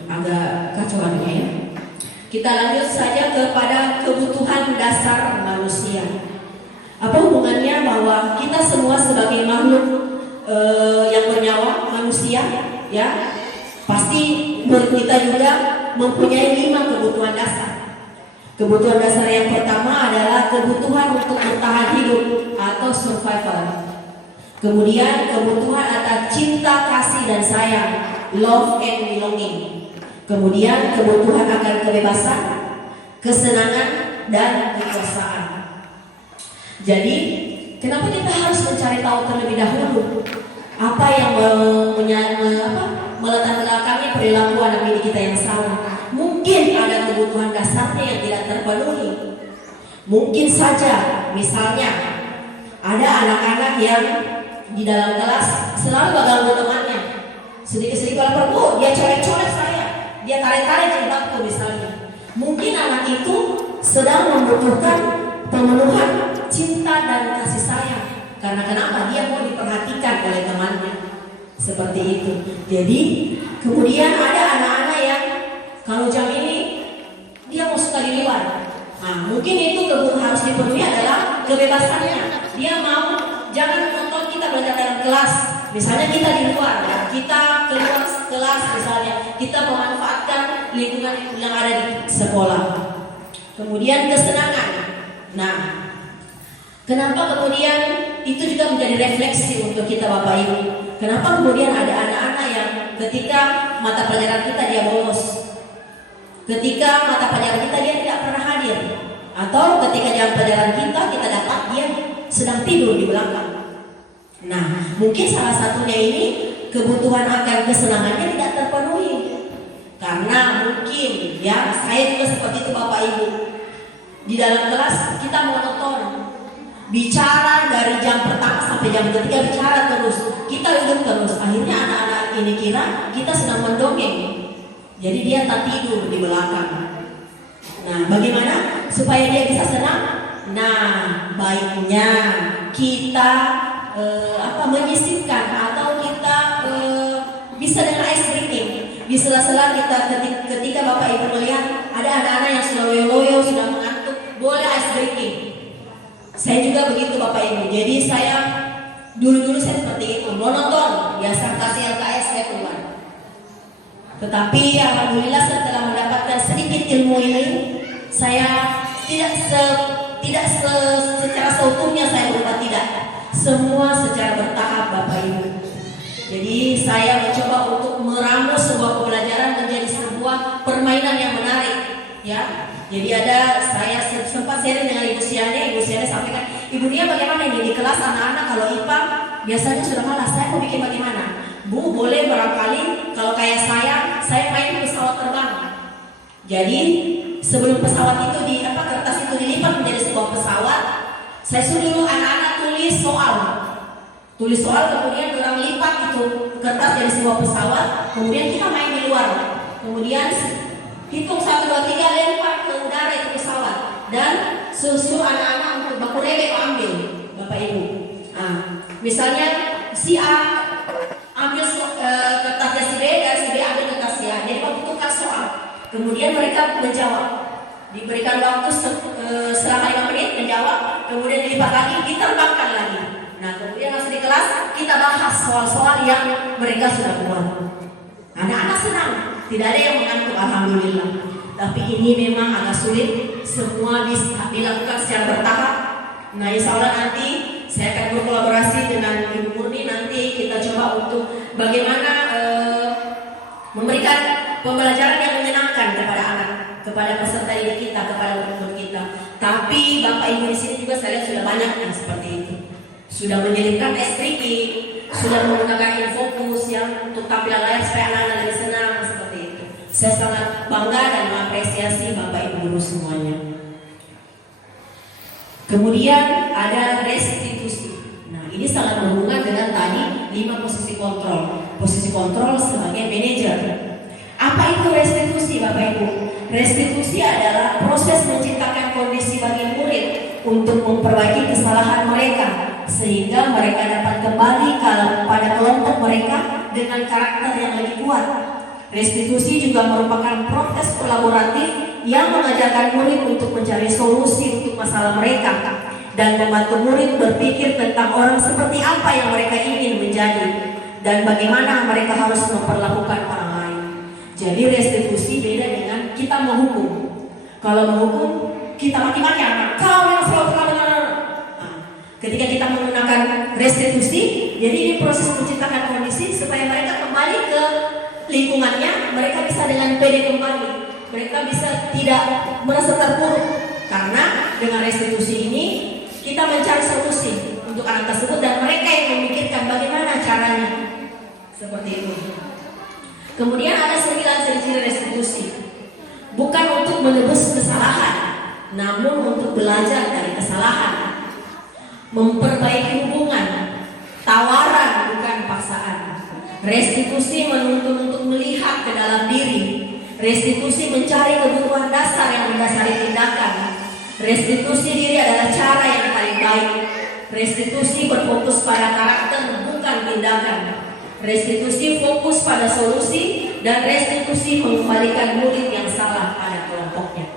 agak kacauan ya. Kita lanjut saja kepada kebutuhan dasar manusia. Apa hubungannya bahwa kita semua sebagai makhluk yang bernyawa, manusia, ya, pasti kita juga mempunyai 5 kebutuhan dasar. Kebutuhan dasar yang pertama adalah kebutuhan untuk bertahan hidup atau survival. Kemudian kebutuhan atas cinta, kasih dan sayang, love and belonging. Kemudian kebutuhan akan kebebasan, kesenangan dan kekuasaan. Jadi kenapa kita harus mencari tahu terlebih dahulu apa yang melatar belakangi perilaku anak didik kita yang salah? Mungkin ada kebutuhan dasarnya yang tidak terpenuhi. Mungkin saja, misalnya ada anak-anak yang di dalam kelas selalu ganggu temannya. Sedikit-sedikit kalau perlu dia colek-colek saya, dia tarik-tarik jilbabku misalnya. Mungkin anak itu sedang membutuhkan pemenuhan cinta dan kasih sayang. Karena kenapa? Dia mau diperhatikan oleh temannya. Seperti itu. Jadi kemudian ada anak-anak yang kalau jam ini dia mau suka di luar. Nah, mungkin itu harus dipenuhi adalah kebebasannya. Dia mau jangan nonton kita belajar dalam kelas. Misalnya kita di luar, ya. Kita keluar kelas misalnya, kita memanfaatkan lingkungan yang ada di sekolah. Kemudian kesenangan. Nah, kenapa kemudian itu juga menjadi refleksi untuk kita Bapak Ibu? Kenapa kemudian ada anak-anak yang ketika mata pelajaran kita dia bolos, ketika mata pelajaran kita dia tidak pernah hadir, atau ketika jam pelajaran kita dapat dia sedang tidur di belakang. Nah, mungkin salah satunya ini kebutuhan akan kesenangannya tidak terpenuhi. Karena mungkin ya saya juga seperti itu Bapak Ibu. Di dalam kelas kita monoton, bicara dari jam pertama sampai jam ketiga bicara terus, kita duduk terus. Akhirnya anak-anak ini kira kita sedang mendongeng. Jadi dia tak tidur di belakang. Nah, bagaimana supaya dia bisa senang? Nah, baiknya kita menyisipkan atau kita bisa dengan ice breaking. Di sela-sela kita ketika Bapak Ibu melihat ada anak-anak yang sudah loyo-loyo, sudah mengantuk, boleh ice breaking. Saya juga begitu Bapak Ibu. Jadi saya dulu saya seperti itu, monoton, biasa kasih LKS saya keluar. Tetapi alhamdulillah setelah mendapatkan sedikit ilmu ini, saya tidak secara seutuhnya saya berubah, tidak. Semua secara bertahap Bapak Ibu. Jadi saya mencoba untuk meramu sebuah pembelajaran menjadi sebuah permainan yang menarik, ya. Jadi saya sempat sharing dengan Ibu Siane sampaikan, Ibu Nia bagaimana ini di kelas anak-anak kalau IPA biasanya sudah malas, saya mau bikin bagaimana? Bu boleh barangkali kalau kayak saya main pesawat terbang. Jadi sebelum pesawat itu kertas itu dilipat menjadi sebuah pesawat, saya suruh dulu anak-anak tulis soal, kemudian orang lipat itu kertas jadi sebuah pesawat, kemudian kita main di luar, kemudian hitung 1, 2, 3 lempar ke udara itu pesawat, dan suruh anak-anak untuk baku rebe ambil, Bapak Ibu. Nah, misalnya si A ambil kertasnya si B dan si B ambil kertas si A, jadi waktu tukar soal, kemudian mereka menjawab, diberikan waktu selama 5 menit menjawab, kemudian dilipat lagi, diterbangkan lagi. Nah, kemudian langsung di kelas kita bahas soal-soal yang mereka sudah buat. Anak-anak senang, tidak ada yang mengantuk, alhamdulillah. Tapi ini memang agak sulit, semua bisa dilakukan secara bertahap. Nah, insya Allah nanti saya akan berkolaborasi dengan Ibu Murni, nanti kita coba untuk bagaimana memberikan pembelajaran yang menyenangkan kepada anak, kepada peserta didik kita, kepada murid kita. Tapi Bapak Ibu di sini juga saya lihat sudah banyak yang seperti itu. Sudah menyelipkan S-Tricking, sudah menggunakan infokus yang untuk tampilan layar supaya anak-anak lebih senang seperti itu. Saya sangat bangga dan mengapresiasi Bapak Ibu guru semuanya. Kemudian ada restitusi. Nah, ini sangat berhubungan dengan tadi 5 posisi kontrol. Posisi kontrol sebagai manajer. Apa itu restitusi, Bapak Ibu? Restitusi adalah proses menciptakan kondisi bagi murid untuk memperbaiki kesalahan mereka, sehingga mereka dapat kembali pada kelompok mereka dengan karakter yang lebih kuat. Restitusi juga merupakan proses kolaboratif yang mengajarkan murid untuk mencari solusi untuk masalah mereka dan membantu murid berpikir tentang orang seperti apa yang mereka ingin menjadi dan bagaimana mereka harus memperlakukan orang lain. Jadi restitusi beda dengan kita menghukum. Kalau menghukum kita maki-maki anak, kau yang selalu benar. Ketika kita menggunakan restitusi, jadi ini proses menciptakan kondisi supaya mereka kembali ke lingkungannya, mereka bisa dengan pede kembali, mereka bisa tidak merasa terpuruk. Karena dengan restitusi ini kita mencari solusi untuk anak tersebut dan mereka yang memikirkan bagaimana caranya. Seperti itu. Kemudian ada 9 ciri-ciri restitusi. Bukan untuk menebus kesalahan, namun untuk belajar dari kesalahan. Memperbaiki hubungan, tawaran bukan paksaan. Restitusi menuntun untuk melihat ke dalam diri. Restitusi mencari kebutuhan dasar yang mendasari tindakan. Restitusi diri adalah cara yang paling baik. Restitusi berfokus pada karakter bukan tindakan. Restitusi fokus pada solusi dan restitusi mengembalikan murid yang salah pada kelompoknya.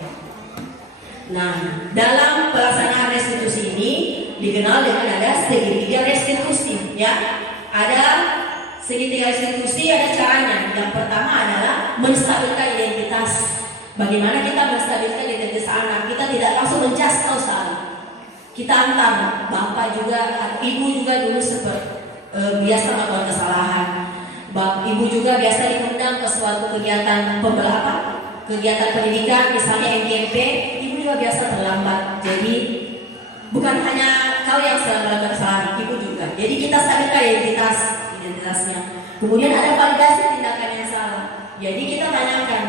Nah, dalam pelaksanaan restitusi ini dikenal dengan ada segitiga restitusi, ya. Ada segitiga restitusi, ada caranya. Yang pertama adalah menstabilkan identitas. Bagaimana kita menstabilkan identitas anak? Kita tidak langsung menjudge tahu salah. Kita antar, bapak juga, ibu juga dulu biasa melakukan kesalahan. Ibu juga biasa diundang ke suatu kegiatan kegiatan pendidikan, misalnya MGMP, ibu juga biasa terlambat. Jadi bukan hanya kau yang sedang melakukan kesalahan, ibu juga. Jadi kita stabilkan identitasnya. Kemudian ada validasi tindakan yang salah. Jadi kita tanyakan,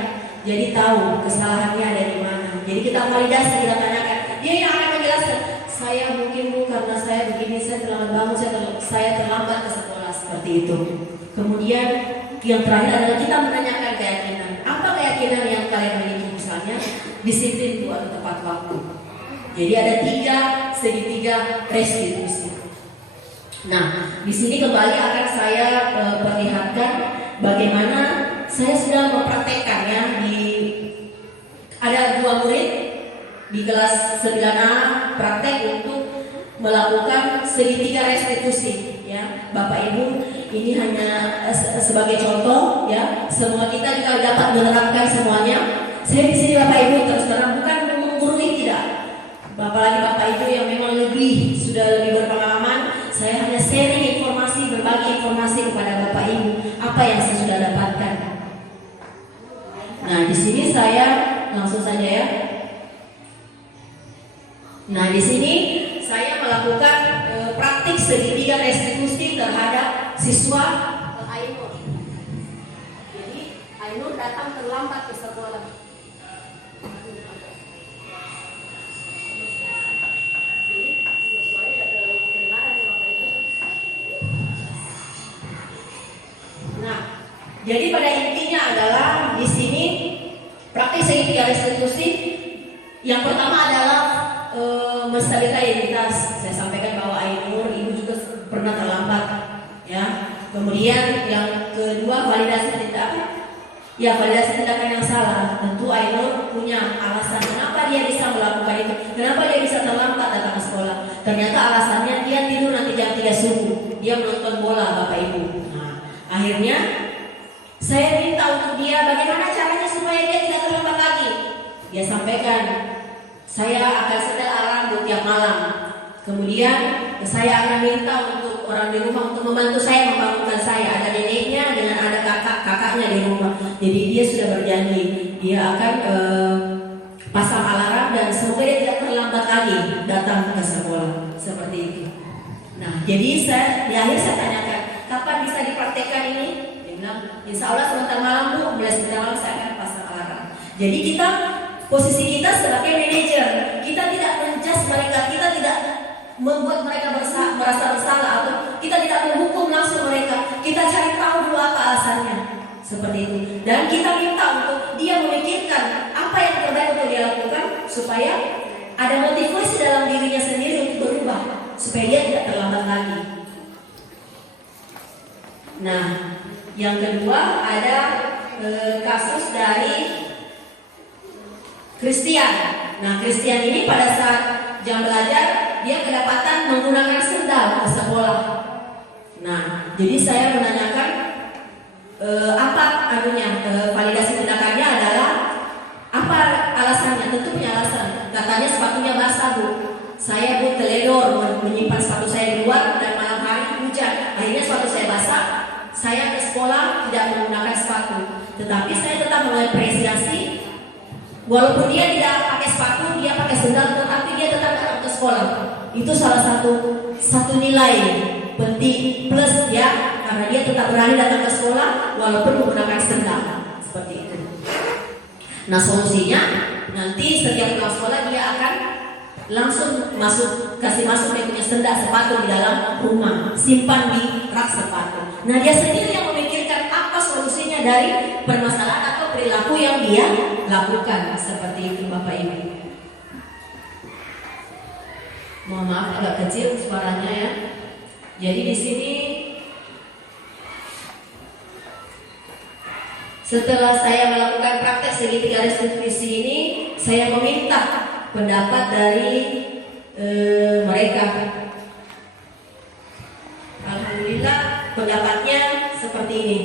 jadi tahu kesalahannya ada di mana. Jadi kita validasi, kita tanyakan. Dia yang akan menjelaskan. Saya mungkin karena saya begini, saya terlambat bangun, saya terlambat ke sekolah seperti itu. Kemudian yang terakhir adalah kita menanyakan keyakinan. Apa keyakinan yang kalian miliki? Misalnya disiplin buat tepat waktu. Jadi ada segitiga restitusi. Nah, di sini kembali akan saya perlihatkan bagaimana saya sudah mempraktekkan ya ada 2 murid di kelas 9A praktek untuk melakukan segitiga restitusi ya. Bapak Ibu, ini hanya sebagai contoh ya. Semua kita juga dapat menerapkan semuanya. Saya di sini Bapak Ibu terus terang bukan menggurui, tidak. Apalagi Bapak Ibu yang memang sudah lebih berpengalaman, saya hanya sharing informasi, berbagi informasi kepada Bapak Ibu apa yang saya sudah dapatkan. Nah, di sini saya langsung saja ya. Nah, di sini saya melakukan praktik segitiga restitusi terhadap siswa AIMO Ainur datang terlambat ke sekolah. Nah, jadi pada intinya adalah di sini praktik segitiga restitusi. Yang pertama adalah menstabilkan identitas. Saya sampaikan bahwa Ainur ibu juga pernah terlambat, ya. Kemudian yang kedua validasi tindakan. Ya, validasi tindakan yang salah. Tentu Ainur punya alasan kenapa dia bisa melakukan itu, kenapa dia bisa terlambat datang ke sekolah. Ternyata alasannya dia tidur nanti jam 3 subuh, dia menonton bola Bapak Ibu. Nah, akhirnya saya minta untuk dia bagaimana caranya supaya dia tidak terlambat lagi. Dia sampaikan, saya akan setel alarm buat tiap malam. Kemudian saya akan minta untuk orang di rumah untuk membantu saya membangunkan saya. Ada neneknya dengan ada kakaknya di rumah. Jadi dia sudah berjanji dia akan pasang alarm dan semoga dia tidak terlambat lagi datang ke sekolah. Seperti itu. Nah, jadi di akhir saya tanyakan, kapan bisa dipraktekkan ini? Dia bilang, insya Allah sebentar malam Bu, mulai sebentar malam saya akan pasang alarm. Jadi posisi kita sebagai manajer, kita tidak menjudge mereka, kita tidak membuat mereka merasa bersalah atau kita tidak menghukum langsung mereka. Kita cari tahu dulu apa alasannya, seperti itu. Dan kita minta untuk dia memikirkan apa yang terbaik untuk dia lakukan supaya ada motivasi dalam dirinya sendiri untuk berubah, supaya dia tidak terlambat lagi. Nah, yang kedua ada kasus dari Christian. Nah, Christian ini pada saat jam belajar dia kedapatan menggunakan sendal ke sekolah. Nah, jadi saya menanyakan validasi tindakannya adalah apa alasannya? Tentu punya alasan. Katanya sepatunya basah Bu. Saya Bu teledor menyimpan sepatu saya di luar dan malam hari hujan. Akhirnya sepatu saya basah. Saya ke sekolah tidak menggunakan sepatu. Tetapi saya tetap mengapresiasi. Walaupun dia tidak pakai sepatu, dia pakai sendal, tetapi dia tetap datang ke sekolah. Itu salah satu nilai penting plus ya, karena dia tetap berani datang ke sekolah walaupun menggunakan sendal. Seperti itu. Nah, solusinya nanti setiap pulang sekolah dia akan langsung kasih masuk dia punya sendal sepatu di dalam rumah, simpan di rak sepatu. Nah, dia sendiri yang memikirkan apa solusinya dari permasalahan atau perilaku yang dia lakukan. Seperti itu Bapak Ibu. Mohon maaf agak kecil suaranya ya. Jadi di sini setelah saya melakukan praktek segitiga restitusi ini, saya meminta pendapat dari mereka. Alhamdulillah pendapatnya seperti ini.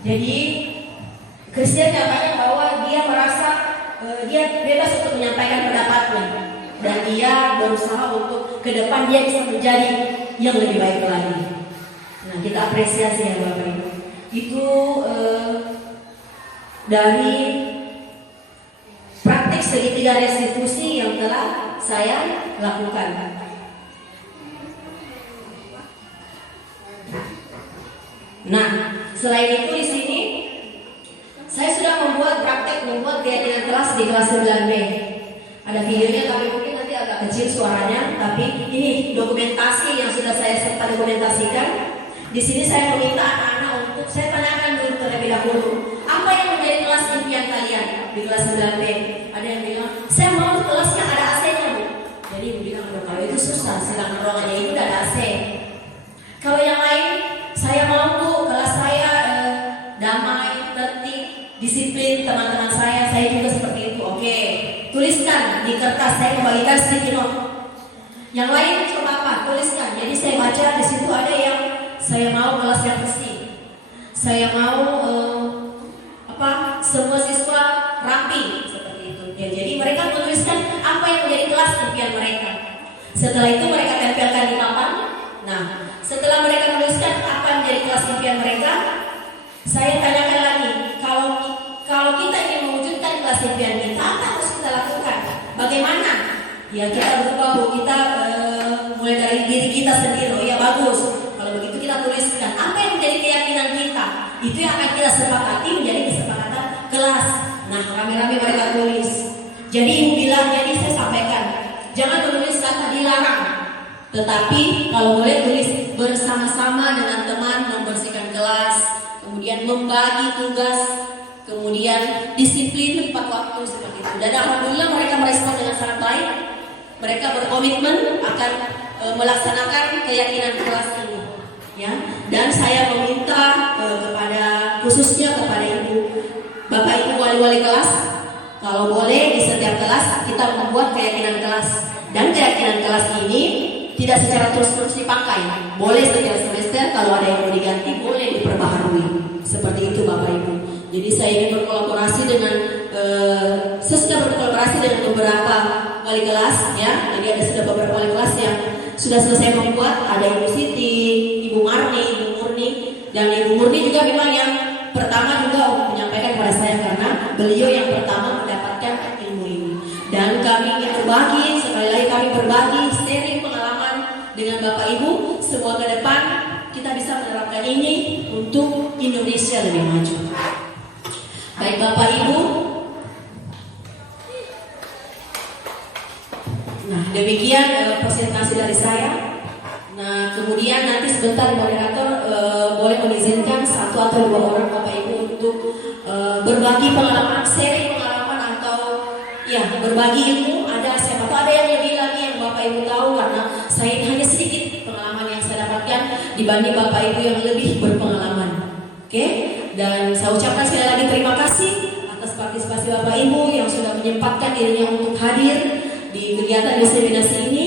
Jadi Christian nyatanya bahwa dia merasa dia bebas untuk menyampaikan pendapatnya dan dia berusaha untuk ke depan dia bisa menjadi yang lebih baik lagi. Nah, kita apresiasi ya Bapak Ibu. Itu dari praktik segitiga restitusi yang telah saya lakukan. Nah, selain itu di sini saya sudah membuat keyakinan kelas di kelas 9B. Ada videonya tapi mungkin nanti agak kecil suaranya, tapi ini dokumentasi yang sudah saya sempat dokumentasikan. Di sini saya meminta anak-anak untuk saya tanyakan dulu terlebih dahulu, apa yang menjadi kelas impian kalian di kelas 9B? Ada yang bilang, saya mau kelas yang ada AC-nya Bu. Jadi Ibu bilang, kalau itu susah, silakan ruangannya itu udah ada AC. Kalau yang lain, saya mau Bu, kelas saya damai, tertib, disiplin teman-teman saya juga seperti itu. Oke, tuliskan di kertas, saya membagikan sticky note. Yang lain coba apa? Tuliskan. Jadi saya baca di situ ada yang saya mau kelas yang bersih. Saya mau semua siswa rapi seperti itu. Ya, jadi mereka menuliskan apa yang menjadi kelas impian mereka. Setelah itu mereka tempelkan di papan. Nah, setelah mereka menuliskan apa yang menjadi kelas impian mereka, Saya tanyakan lagi, kalau kita ingin mewujudkan kelas impian kita, apa harus kita lakukan? Bagaimana? Ya kita berubah, kita mulai dari diri kita sendiri. Oh ya bagus. Kalau begitu kita tuliskan apa yang menjadi keyakinan kita. Itu yang akan kita sepakati menjadi kesepakatan kelas. Nah rame-rame mereka tulis. Jadi ibu bilang, jadi saya sampaikan, jangan menulis kata dilarang. Tetapi kalau boleh tulis bersama-sama dengan teman membersihkan kelas, kemudian membagi tugas, kemudian disiplin tepat waktu seperti itu. Dan alhamdulillah mereka merespon dengan sangat baik. Mereka berkomitmen akan melaksanakan keyakinan kelas ini, ya. Dan saya meminta kepada khususnya kepada ibu, bapak ibu wali-wali kelas, kalau boleh di setiap kelas kita membuat keyakinan kelas. Dan keyakinan kelas ini tidak secara terus-terus dipakai. Boleh setiap semester kalau ada yang mau diganti boleh diperbaharui. Seperti itu bapak ibu. Jadi saya ingin berkolaborasi dengan sesudah berkolaborasi dengan beberapa wali kelas, ya. Jadi ada sudah beberapa wali kelas yang sudah selesai membuat. Ada Ibu Siti, Ibu Marni, Ibu Murni, dan Ibu Murni juga memang yang pertama juga menyampaikan kepada saya karena beliau yang pertama mendapatkan ilmu ini. Dan kami ingin berbagi, sekali lagi kami berbagi sharing pengalaman dengan Bapak Ibu. Semoga ke depan kita bisa menerapkan ini untuk Indonesia lebih maju. Baik Bapak Ibu. Nah demikian presentasi dari saya. Nah kemudian nanti sebentar moderator boleh mengizinkan satu atau dua orang Bapak Ibu untuk berbagi pengalaman, sharing pengalaman atau ya berbagi ilmu. Ada siapa tahu ada yang lebih lagi yang Bapak Ibu tahu, karena saya hanya sedikit pengalaman yang saya dapatkan dibanding Bapak Ibu yang lebih berpengalaman. Oke? Dan saya ucapkan sekali lagi terima kasih atas partisipasi Bapak Ibu yang sudah menyempatkan dirinya untuk hadir di kegiatan diseminasi ini.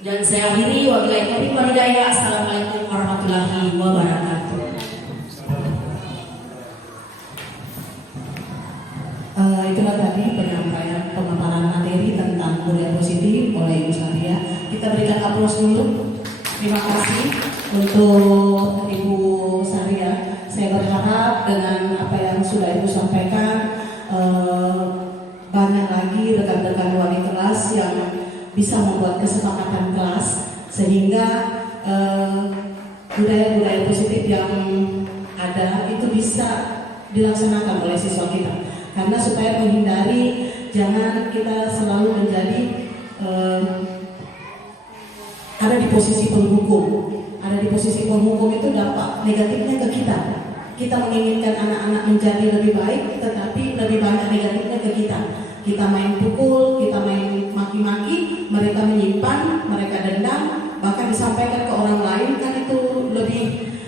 Dan saya akhiri, wabillahi taufiq wal hidayah. Assalamualaikum warahmatullahi wabarakatuh. Itulah tadi penyampaian pemaparan materi tentang budaya positif oleh Ibu Sahria. Kita berikan aplaus dulu. Terima kasih untuk Ibu Sahria. Saya berharap dengan apa yang sudah Ibu sampaikan, banyak lagi rekan-rekan wali kelas yang bisa membuat kesepakatan kelas sehingga budaya-budaya positif yang ada itu bisa dilaksanakan oleh siswa kita. Karena supaya menghindari jangan kita selalu menjadi ada di posisi penghukum. Ada di posisi penghukum itu dampak negatifnya ke kita. Kita menginginkan anak-anak menjadi lebih baik, tetapi lebih banyak negatifnya ke kita. Kita main pukul, kita main maki-maki, mereka menyimpan, mereka dendam, bahkan disampaikan ke orang lain, kan itu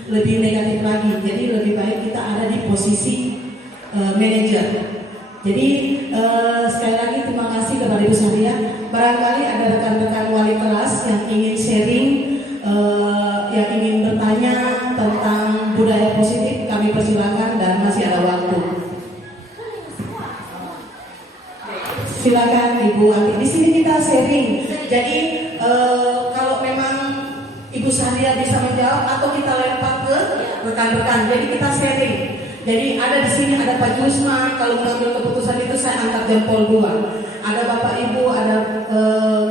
lebih negatif lagi. Jadi lebih baik kita ada di posisi manajer. Jadi sekali lagi terima kasih kepada Ibu Sahria. Barangkali ada rekan-rekan wali kelas yang ingin sharing, yang ingin bertanya tentang budaya positif, kami persilakan dan masih ada waktu. Silakan Ibu Ati. Di sini kita sharing. Jadi kalau memang Ibu Sahria bisa menjawab atau kita lempar ke rekan-rekan. Jadi kita sharing. Jadi ada di sini ada Pak Jusma, kalau mengambil keputusan itu saya angkat jempol 2. Ada Bapak Ibu, ada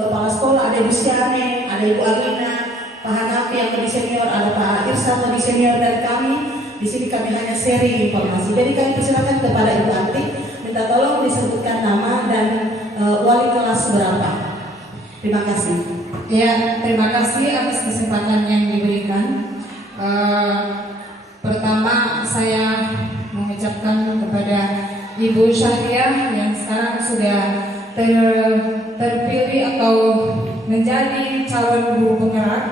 kepala sekolah, ada Ibu Siane, ada Ibu Aglina, Pak Hanafi yang lebih senior, ada Pak Irsa lebih senior dari kami. Di sini kami hanya sharing informasi. Jadi kami persilakan kepada Ibu Ati, minta tolong disebutkan nama dan wali kelas berapa. Terima kasih. Ya, terima kasih atas kesempatan yang diberikan. Pertama saya mengucapkan kepada Ibu Syahriah yang sekarang sudah terpilih atau menjadi calon guru penggerak.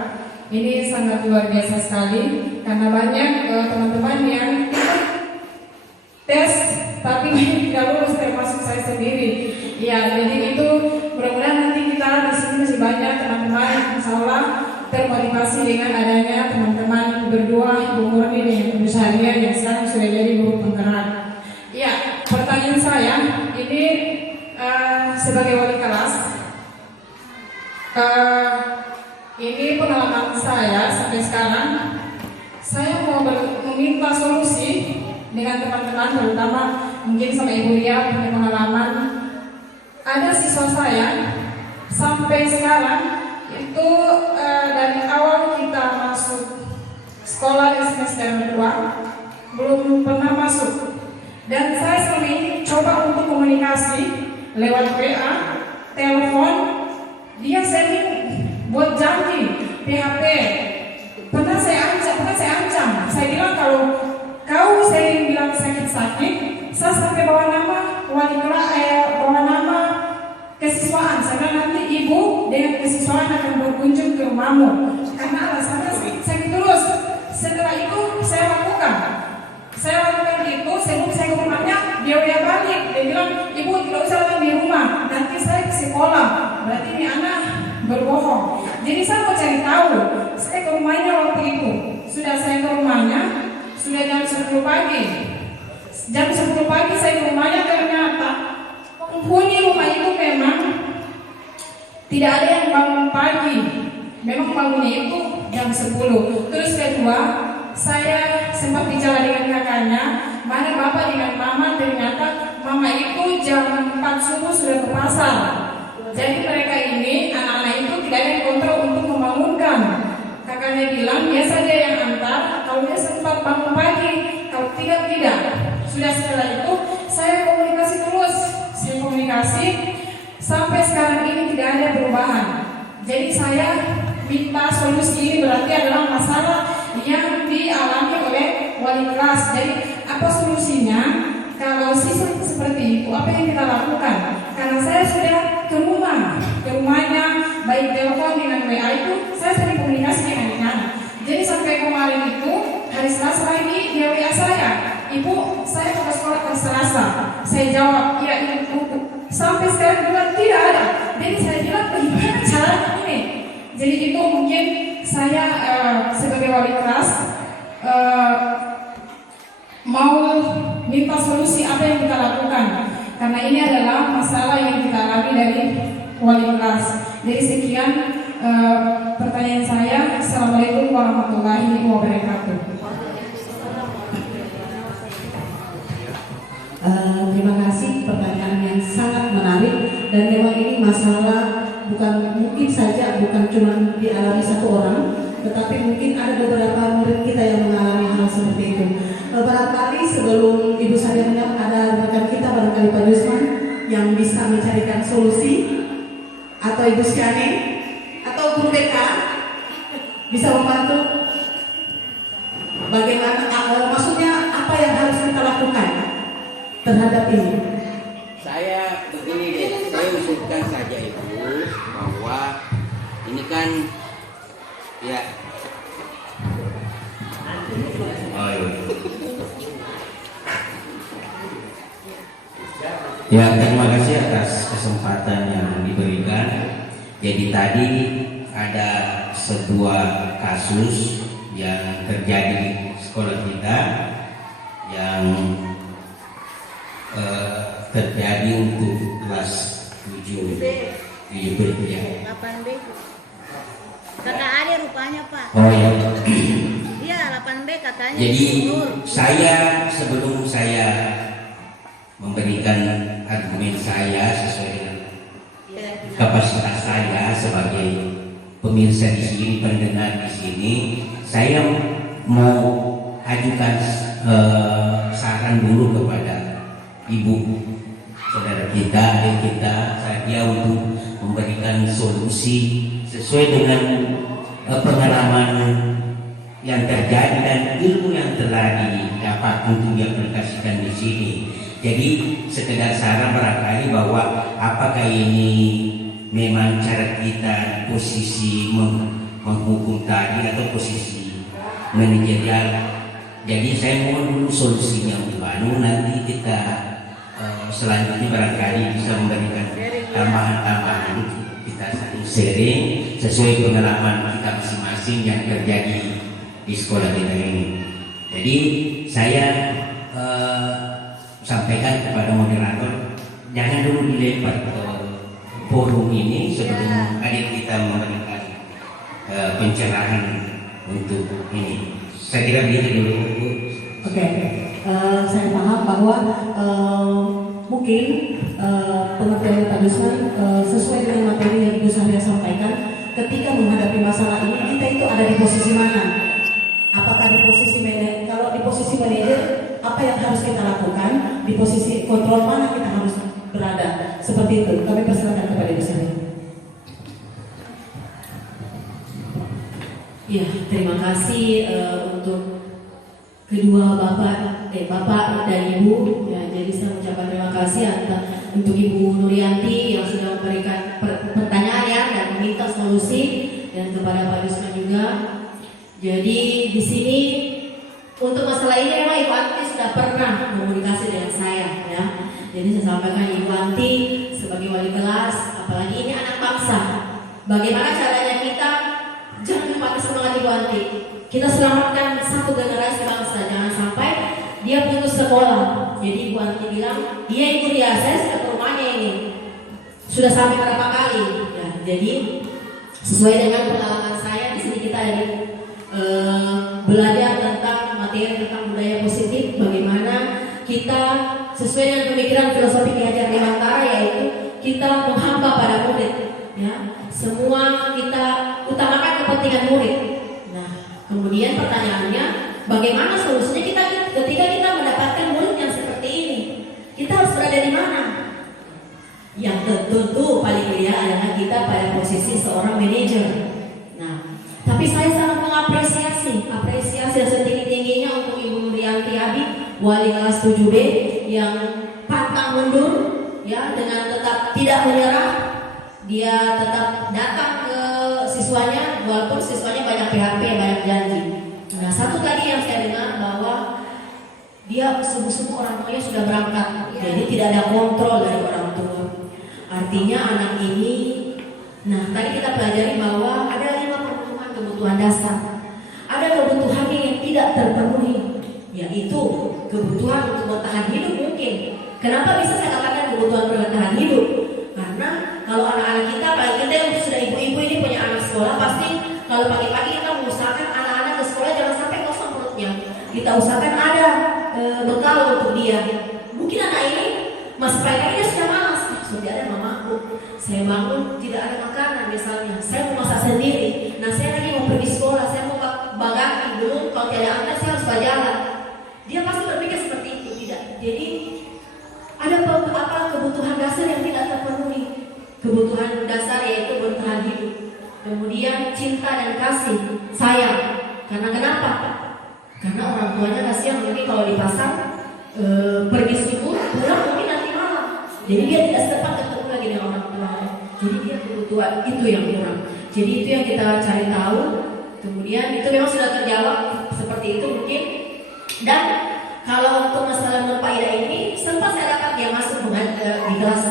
Ini sangat luar biasa sekali karena banyak teman-teman yang tes tapi tidak lulus, termasuk saya sendiri. Ya, jadi itu mudah-mudahan nanti kita di sini masih banyak teman-teman, insya Allah termotivasi dengan adanya teman-teman berdua, Ibu Murni dan Ibu Sahria yang sekarang sudah jadi guru penggerak. Ya, pertanyaan saya ini sebagai wali kelas, ini pengalaman saya sampai sekarang. Saya mau meminta solusi dengan teman-teman, terutama mungkin sama Ibu Ria punya pengalaman. Ada siswa saya sampai sekarang itu dari awal kita masuk sekolah di semester 2 belum pernah masuk, dan saya selama ini coba untuk komunikasi lewat WA, telepon, dia sering buat janji PHP. Pernah saya ancam, saya bilang kalau kau sering bilang sakit-sakit, saya sampai bawa nama wali kelas, bawa nama kesiswaan. Saya bilang nanti ibu dengan kesiswaan akan berkunjung ke rumahmu, karena alasannya sakit terus. Setelah itu saya lakukan itu, sebelum saya ke rumahnya dia udah balik, dia bilang ibu tidak usah datang di rumah, nanti saya ke sekolah. Berarti ini anak berbohong. Jadi saya mau cari tahu. Saya ke rumahnya waktu itu, sudah saya ke rumahnya sudah jam 10 pagi. Jam 10 pagi saya ke rumahnya, ternyata penghuni rumah itu memang tidak ada yang bangun pagi. Memang bangunnya itu jam 10. Terus kedua, saya sempat bicara dengan kakaknya, mana bapak dengan mama, ternyata mama itu jam 4 subuh sudah ke pasar. Jadi mereka ini, anak-anak itu tidak ada yang kontrol untuk membangunkan. Kakaknya bilang, biasa dia yang antar, kalau dia sempat bangun pagi, kalau tidak. Sudah setelah itu, saya komunikasi terus. Saya komunikasi, sampai sekarang ini tidak ada perubahan. Jadi saya minta solusi ini berarti adalah masalah yang dialami oleh wali kelas. Jadi apa solusinya? Kalau siswa seperti itu, apa yang kita lakukan? Karena saya sudah ke rumahnya, baik telepon dengan WA itu, saya sering komunikasi dengan anak. Jadi sampai kemarin itu, hari Selasa lagi dia WA saya, ibu, saya mau ke sekolah hari Selasa. Saya jawab, iya ibu. Sampai sekarang juga tidak ada. Jadi saya bilang, bagaimana caranya ini? Jadi itu mungkin saya sebagai wali kelas mau minta solusi apa yang kita lakukan, karena ini adalah masalah yang kita alami dari wali kelas. Jadi sekian pertanyaan saya. Assalamualaikum warahmatullahi wabarakatuh. Terima kasih, pertanyaan yang sangat menarik, dan memang ini masalah bukan cuma dialami satu orang, tetapi mungkin ada beberapa murid kita yang mengalami hal seperti itu. Barangkali sebelum Ibu Saria menjawab, ada rekan kita barangkali Pak Yusman yang bisa mencarikan solusi, atau Ibu Syane atau Guru BK bisa membantu bagaimana, maksudnya apa yang harus kita lakukan terhadap ini. Saya begini deh, saya usulkan saja Ibu bahwa ini kan ya ya, terima kasih atas kesempatan yang diberikan. Jadi tadi ada sebuah kasus yang terjadi di sekolah kita yang terjadi untuk kelas 7B ya. 8B. Kata ada rupanya Pak. Oh ya. Iya 8B katanya. Jadi saya sebelum saya memberikan argumen saya sesuai dengan kapasitas saya sebagai pemirsa di sini, pendengar di sini, saya mau ajukan saran dulu kepada ibu, saudara kita, adik kita, saya untuk memberikan solusi sesuai dengan pengalaman yang terjadi dan ilmu yang telah didapat untuk diaplikasikan di sini. Jadi sekedar saran barangkali bahwa apakah ini memang cara kita posisi menghukum tadi atau posisi manajerial. Jadi saya mohon dulu solusinya untuk nanti kita selanjutnya barangkali bisa memberikan tambahan-tambahan, kita saling sharing sesuai pengalaman kita masing-masing yang terjadi di sekolah kita ini. Jadi saya sampaikan kepada moderator, jangan dulu dilempar ke forum ini sebelum adik kita memberikan pencerahan untuk ini. Saya kira begitu dulu. Oke, saya paham bahwa mungkin pengertian Pak Gusman sesuai dengan materi yang Ibu Sahria sampaikan. Ketika menghadapi masalah ini, kita itu ada di posisi mana? Apakah di posisi manajer? Kalau di posisi manajer, apa yang harus kita lakukan? Di posisi kontrol mana kita harus berada? Seperti itu. Kami persilakan kepada Ibu Sahria. Ya, terima kasih untuk kedua bapak dan ibu. Ya, jadi saya mengucapkan terima kasih untuk Ibu Nurianti yang sudah memberikan pertanyaan ya, dan meminta solusi, dan kepada Pak Gusman juga. Jadi di sini untuk masalah ini memang Ibu Anti sudah pernah komunikasi dengan saya ya. Jadi saya sampaikan Ibu Anti sebagai wali kelas, apalagi ini anak bangsa. Bagaimana caranya kita jangan patah semangat Ibu Anti. Kita selamatkan satu generasi bangsa, jangan sampai dia putus sekolah. Jadi Ibu Anti bilang, iya Ibu Ria, saya sudah ke rumahnya ini, sudah sampai berapa kali. Ya, jadi sesuai dengan pengalaman saya di sini kita ada belajar tentang materi tentang budaya positif, bagaimana kita sesuai dengan pemikiran filosofi Ki Hajar Dewantara, yaitu kita menghamba pada murid. Ya, semua kita utamakan kepentingan murid. Nah, kemudian pertanyaannya, bagaimana solusinya ketika kita mendapatkan murid yang seperti ini? Kita harus berada di mana? Yang tentu paling ideal adalah kita pada posisi seorang manajer. Nah, tapi saya sangat mengapresiasi yang setinggi-tingginya untuk Ibu Nurianti Habib, wali kelas 7B yang pantang mundur, ya, dengan tetap tidak menyerah. Dia tetap datang ke siswanya walaupun siswanya banyak PHP, banyak janji. Nah, satu tadi yang saya dengar bahwa dia subuh-subuh orang tuanya sudah berangkat, jadi tidak ada kontrol dari orang tua. Artinya anak ini, nah tadi kita pelajari bahwa ada 5 kebutuhan dasar. Ada kebutuhan yang tidak terpenuhi, yaitu kebutuhan untuk bertahan hidup mungkin. Kenapa bisa saya katakan kebutuhan bertahan hidup? Karena kalau anak-anak kita, apalagi kita yang sudah ibu-ibu ini punya anak sekolah, pasti kalau pagi-pagi kita mengusahakan anak-anak ke sekolah jangan sampai kosong perutnya. Kita usahakan ada bekal untuk dia. Mungkin anak ini masih pagi dia sudah malas. Sudah ada mamaku, saya bangun tidak ada makanan misalnya, saya mau masak sendiri. Nah, saya lagi mau pergi sekolah, saya mau bagasi dulu, kalau tidak antar saya harus berjalan. Dia pasti berpikir seperti itu, tidak. Jadi ada beberapa kebutuhan dasar yang tidak terpenuhi. Kebutuhan dasar yaitu bertahan hidup. Kemudian cinta dan kasih, sayang. Karena kenapa? Karena orang tuanya kasihan, mungkin kalau di pasar pergi subuh, pulang mungkin nanti malam. Jadi dia tidak sempat ketemu lagi dengan orang tua. Jadi dia kebutuhan itu yang kurang. Jadi itu yang kita cari tahu. Kemudian itu memang sudah terjawab seperti itu mungkin. Dan kalau untuk masalah Nur Faida ini, sempat saya dapat dia masuk di kelas.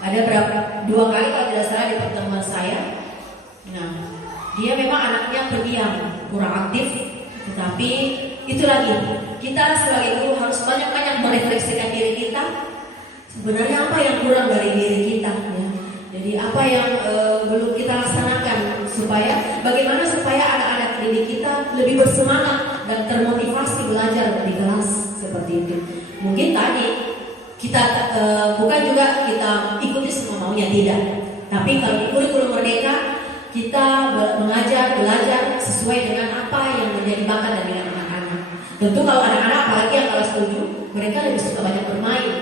Ada berapa? 2 kali kalau tidak salah di pertemuan saya. Nah, dia memang anaknya pendiam, kurang aktif. Tetapi itu lagi, kita sebagai guru harus banyak-banyak merefleksikan diri kita. Sebenarnya apa yang kurang dari diri kita? Ya? Jadi apa yang belum kita laksanakan bagaimana supaya anak-anak didik kita lebih bersemangat dan termotivasi belajar di kelas seperti itu. Mungkin tadi kita bukan juga kita ikuti semua maunya, tidak. Tapi kalau di kurikulum merdeka kita mengajar, belajar sesuai dengan apa yang menjadi bakat dari anak-anak. Tentu kalau anak-anak apalagi yang kelas 7, mereka lebih suka banyak bermain.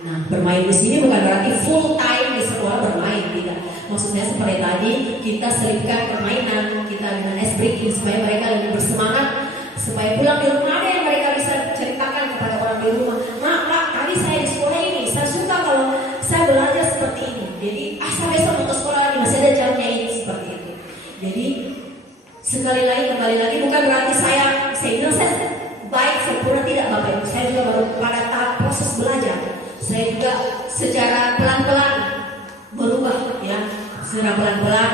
Nah, bermain di sini bukan berarti full time di sekolah bermain, tidak. Maksudnya seperti tadi kita selipkan permainan, kita dengan ice breaking supaya mereka lebih bersemangat, supaya pulang di rumah ada yang mereka bisa ceritakan kepada orang di rumah. Pak, tadi saya di sekolah ini, saya suka kalau saya belajar seperti ini. Jadi saya besok mau ke sekolah lagi, masih ada jamnya ini, seperti itu. Jadi kembali lagi bukan berarti saya bilang saya baik sempurna, tidak Bapak Ibu. Saya juga baru pada tahap proses belajar. Saya juga secara pelan-pelan berubah, ya, secara pelan-pelan.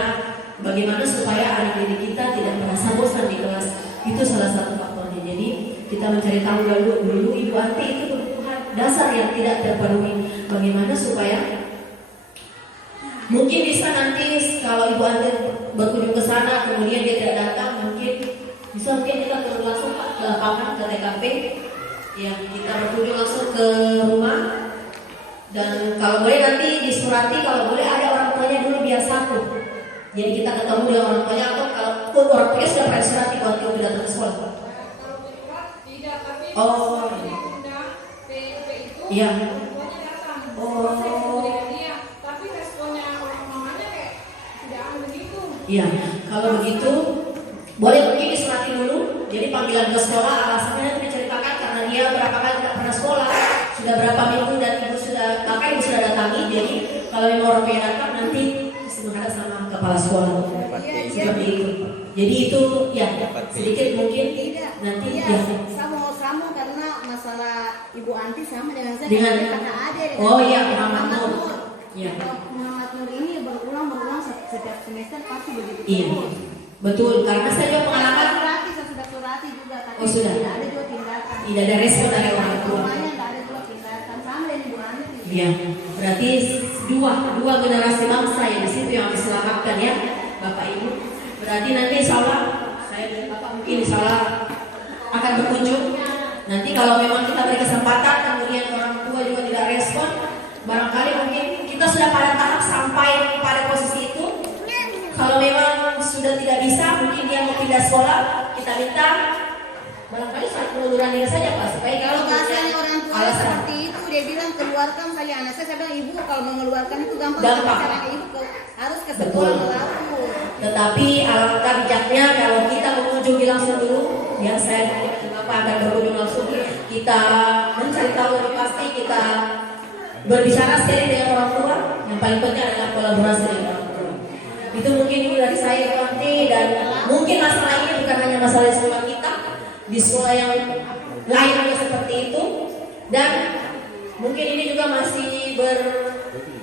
Bagaimana supaya anak didik kita tidak merasa bosan di kelas, itu salah satu faktornya. Jadi kita mencari tahu dulu Ibu Anti itu kebutuhan dasar yang tidak terpenuhi. Bagaimana supaya mungkin bisa nanti kalau Ibu Anti berkunjung ke sana kemudian dia tidak datang, mungkin kita turun langsung Pak ke lapangan, ke TKP, Ya, kita berkunjung langsung ke rumah. Dan kalau boleh nanti disurati, kalau boleh ada orang tuanya dulu biar satu. Jadi kita ketemu dengan orang tuanya, atau kalau orang tuanya sudah pernah surati kalau kita datang ke sekolah. Kalau bersurat tidak, tapi Oh. yang undang PUP itu Iya. orang tuanya datang. Oh. Saya ketemu dengan dia, tapi responnya orang mamanya kayak tidak begitu. Iya, kalau begitu boleh mungkin disurati dulu. Jadi panggilan ke sekolah alasannya nanti diceritakan karena dia berapa kali tidak pernah sekolah, sudah berapa minggu dan ibu sudah sudah datangi. Jadi kalau memang orang yang datang nanti menghadap sama kepala sekolah. Seperti itu. Jadi itu ya sedikit mungkin nanti Iya, ya. sama karena masalah Ibu Anti sama dengan saya. Dengan kakak Ade. Oh iya, Muhammad Nur. Iya. Muhammad Nur ini berulang setiap semester pasti begitu. Iya. Betul, karena saya juga pengalaman. Saya sudah surati juga, tapi Oh, sudah. tidak ada juga tindakan. Tidak ada respon dari orang tua. Semuanya tidak ada juga tindakan sama dengan Ibu Anti. Iya, berarti dua generasi bangsa yang di situ yang harus diselamatkan ya, Bapak Ibu. Berarti nanti insya Allah saya dan Bapak mungkin insya Allah akan berkunjung. Nanti kalau memang kita beri kesempatan, kemudian orang tua juga tidak respon, barangkali mungkin kita sudah pada tahap sampai pada posisi itu. Kalau memang sudah tidak bisa, mungkin dia mau pindah sekolah, kita minta barangkali surat pengunduran diri saja Pak, supaya Kalau bahasanya orang tua alasan. seperti itu, dia bilang keluarkan saja anak saya bilang ibu kalau mengeluarkan itu gampang. Gampang. Caranya ibu harus ke sekolah Betul. melapor. Tetapi alangkah bijaknya kalau kita mengunjungi langsung dulu, ya saya Bapak akan berkunjung langsung, kita mencari tahu lebih pasti, kita berbicara sendiri dengan orang tua. Yang paling penting adalah kolaborasi dengan orang tua. Itu mungkin itu dari saya nanti, dan mungkin masalah ini bukan hanya masalah di sekolah kita, di sekolah yang lain juga seperti itu, dan mungkin ini juga masih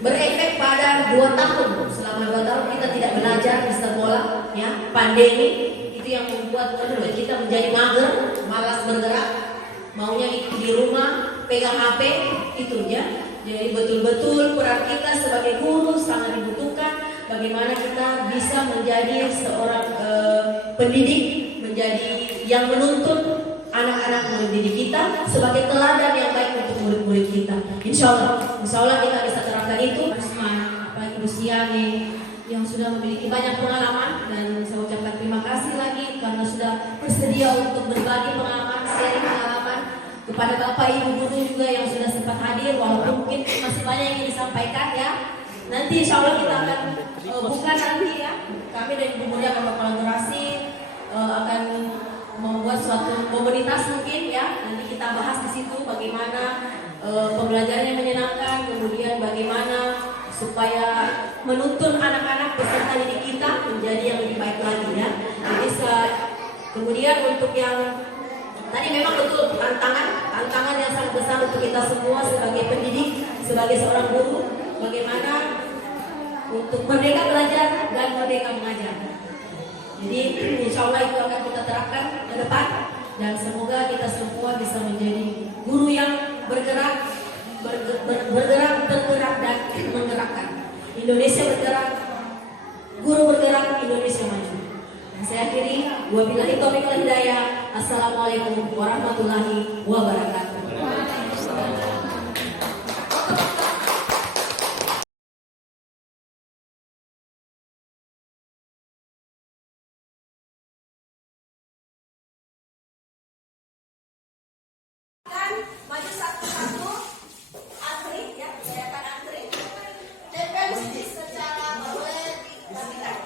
berefek pada 2 tahun. Selama 2 tahun kita tidak belajar di sekolah, ya pandemi itu yang membuat kita menjadi mager, malas bergerak, maunya di rumah pegang HP itu ya. Jadi betul-betul peran kita sebagai guru sangat dibutuhkan. Bagaimana kita bisa menjadi seorang pendidik, menjadi yang menuntun anak-anak mendidik kita sebagai teladan yang baik untuk murid-murid kita. Insya Allah kita bisa terapkan itu. Apalagi Ibu Siani yang sudah memiliki banyak pengalaman, dan saya ucapkan terima kasih lagi karena sudah bersedia untuk berbagi pengalaman, sharing pengalaman kepada Bapak Ibu guru juga yang sudah sempat hadir, walaupun mungkin masih banyak yang ingin disampaikan ya. Nanti insya Allah kita akan buka nanti ya. Kami dan Ibu Muri akan berkolaborasi, akan membuat suatu komunitas mungkin ya. Nanti kita bahas di situ bagaimana pembelajarannya menyenangkan, kemudian bagaimana supaya menuntun anak-anak peserta didik kita menjadi yang lebih baik lagi ya. Jadi kemudian untuk yang tadi memang betul tantangan yang sangat besar untuk kita semua sebagai pendidik, sebagai seorang guru, bagaimana untuk merdeka belajar dan merdeka mengajar. Jadi insya Allah itu akan kita terapkan ke depan, dan semoga kita semua bisa menjadi guru yang bergerak, tergerak dan menggerakkan. Indonesia bergerak, guru bergerak, Indonesia maju. Dan saya akhiri, wabillahi taufiq wal hidayah. Assalamualaikum warahmatullahi wabarakatuh. Maju satu-satu, antri ya, saya akan antri. Tempel secara boleh dirapikan.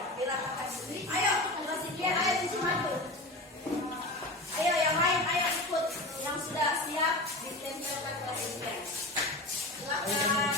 Ayo, masih dia, ayo di maju. Ayo yang lain, ayo ikut. Yang sudah siap ditempelkan ke sini. Silakan.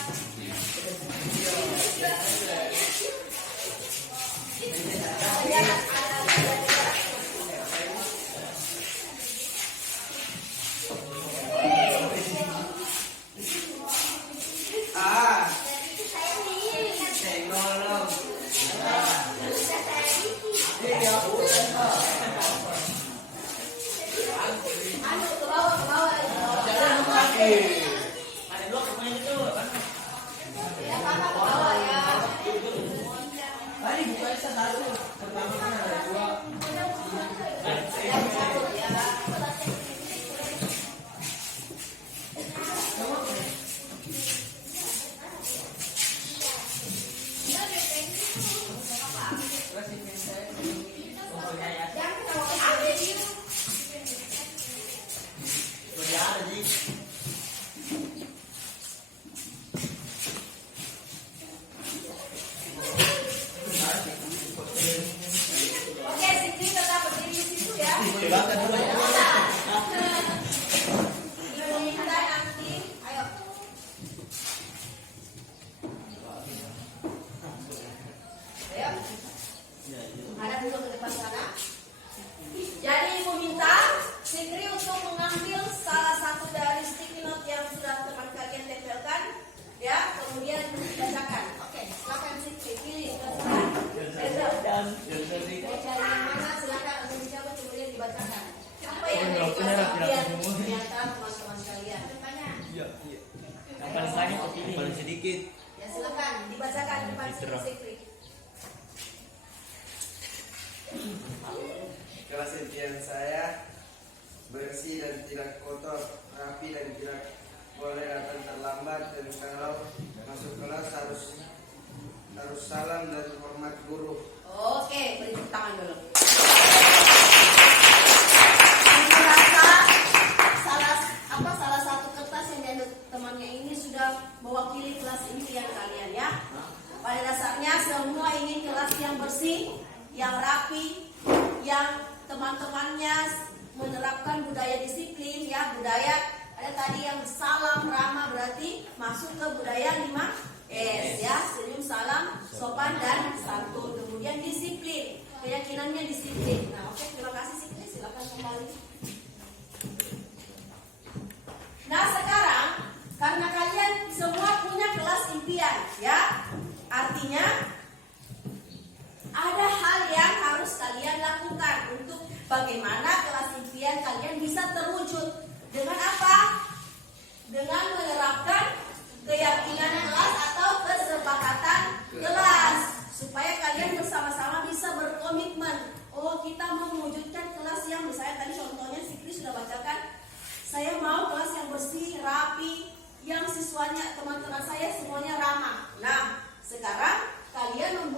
sedikit. Ya silakan dibacakan depan Sikri. Kelas impian saya bersih dan tidak kotor, rapi dan tidak boleh datang terlambat, dan kalau masuk kelas harus salam dan hormat guru. Oke, beri tepuk tangan dulu. Saya rasa salah satu kertas yang diambil temannya ini sudah mewakili kelas impian kalian ya. Pada dasarnya semua ingin kelas yang bersih, yang rapi, yang teman-temannya menerapkan budaya disiplin ya, budaya ada tadi yang salam ramah berarti masuk ke budaya 5S ya, senyum, salam, sopan dan santun. Kemudian disiplin, keyakinannya disiplin. Nah, oke, terima kasih Sikri, silakan kembali. Nah, sekarang karena kalian semua punya kelas impian ya, artinya ada hal yang harus kalian lakukan untuk bagaimana kelas impian kalian bisa terwujud. Dengan apa? Dengan menerapkan keyakinan kelas atau kesepakatan kelas, supaya kalian bersama-sama bisa berkomitmen. Oh, kita mau mewujudkan kelas yang misalnya tadi contohnya Sikri sudah bacakan, saya mau kelas yang bersih, rapi, yang siswanya teman-teman saya semuanya ramah. Nah, sekarang kalian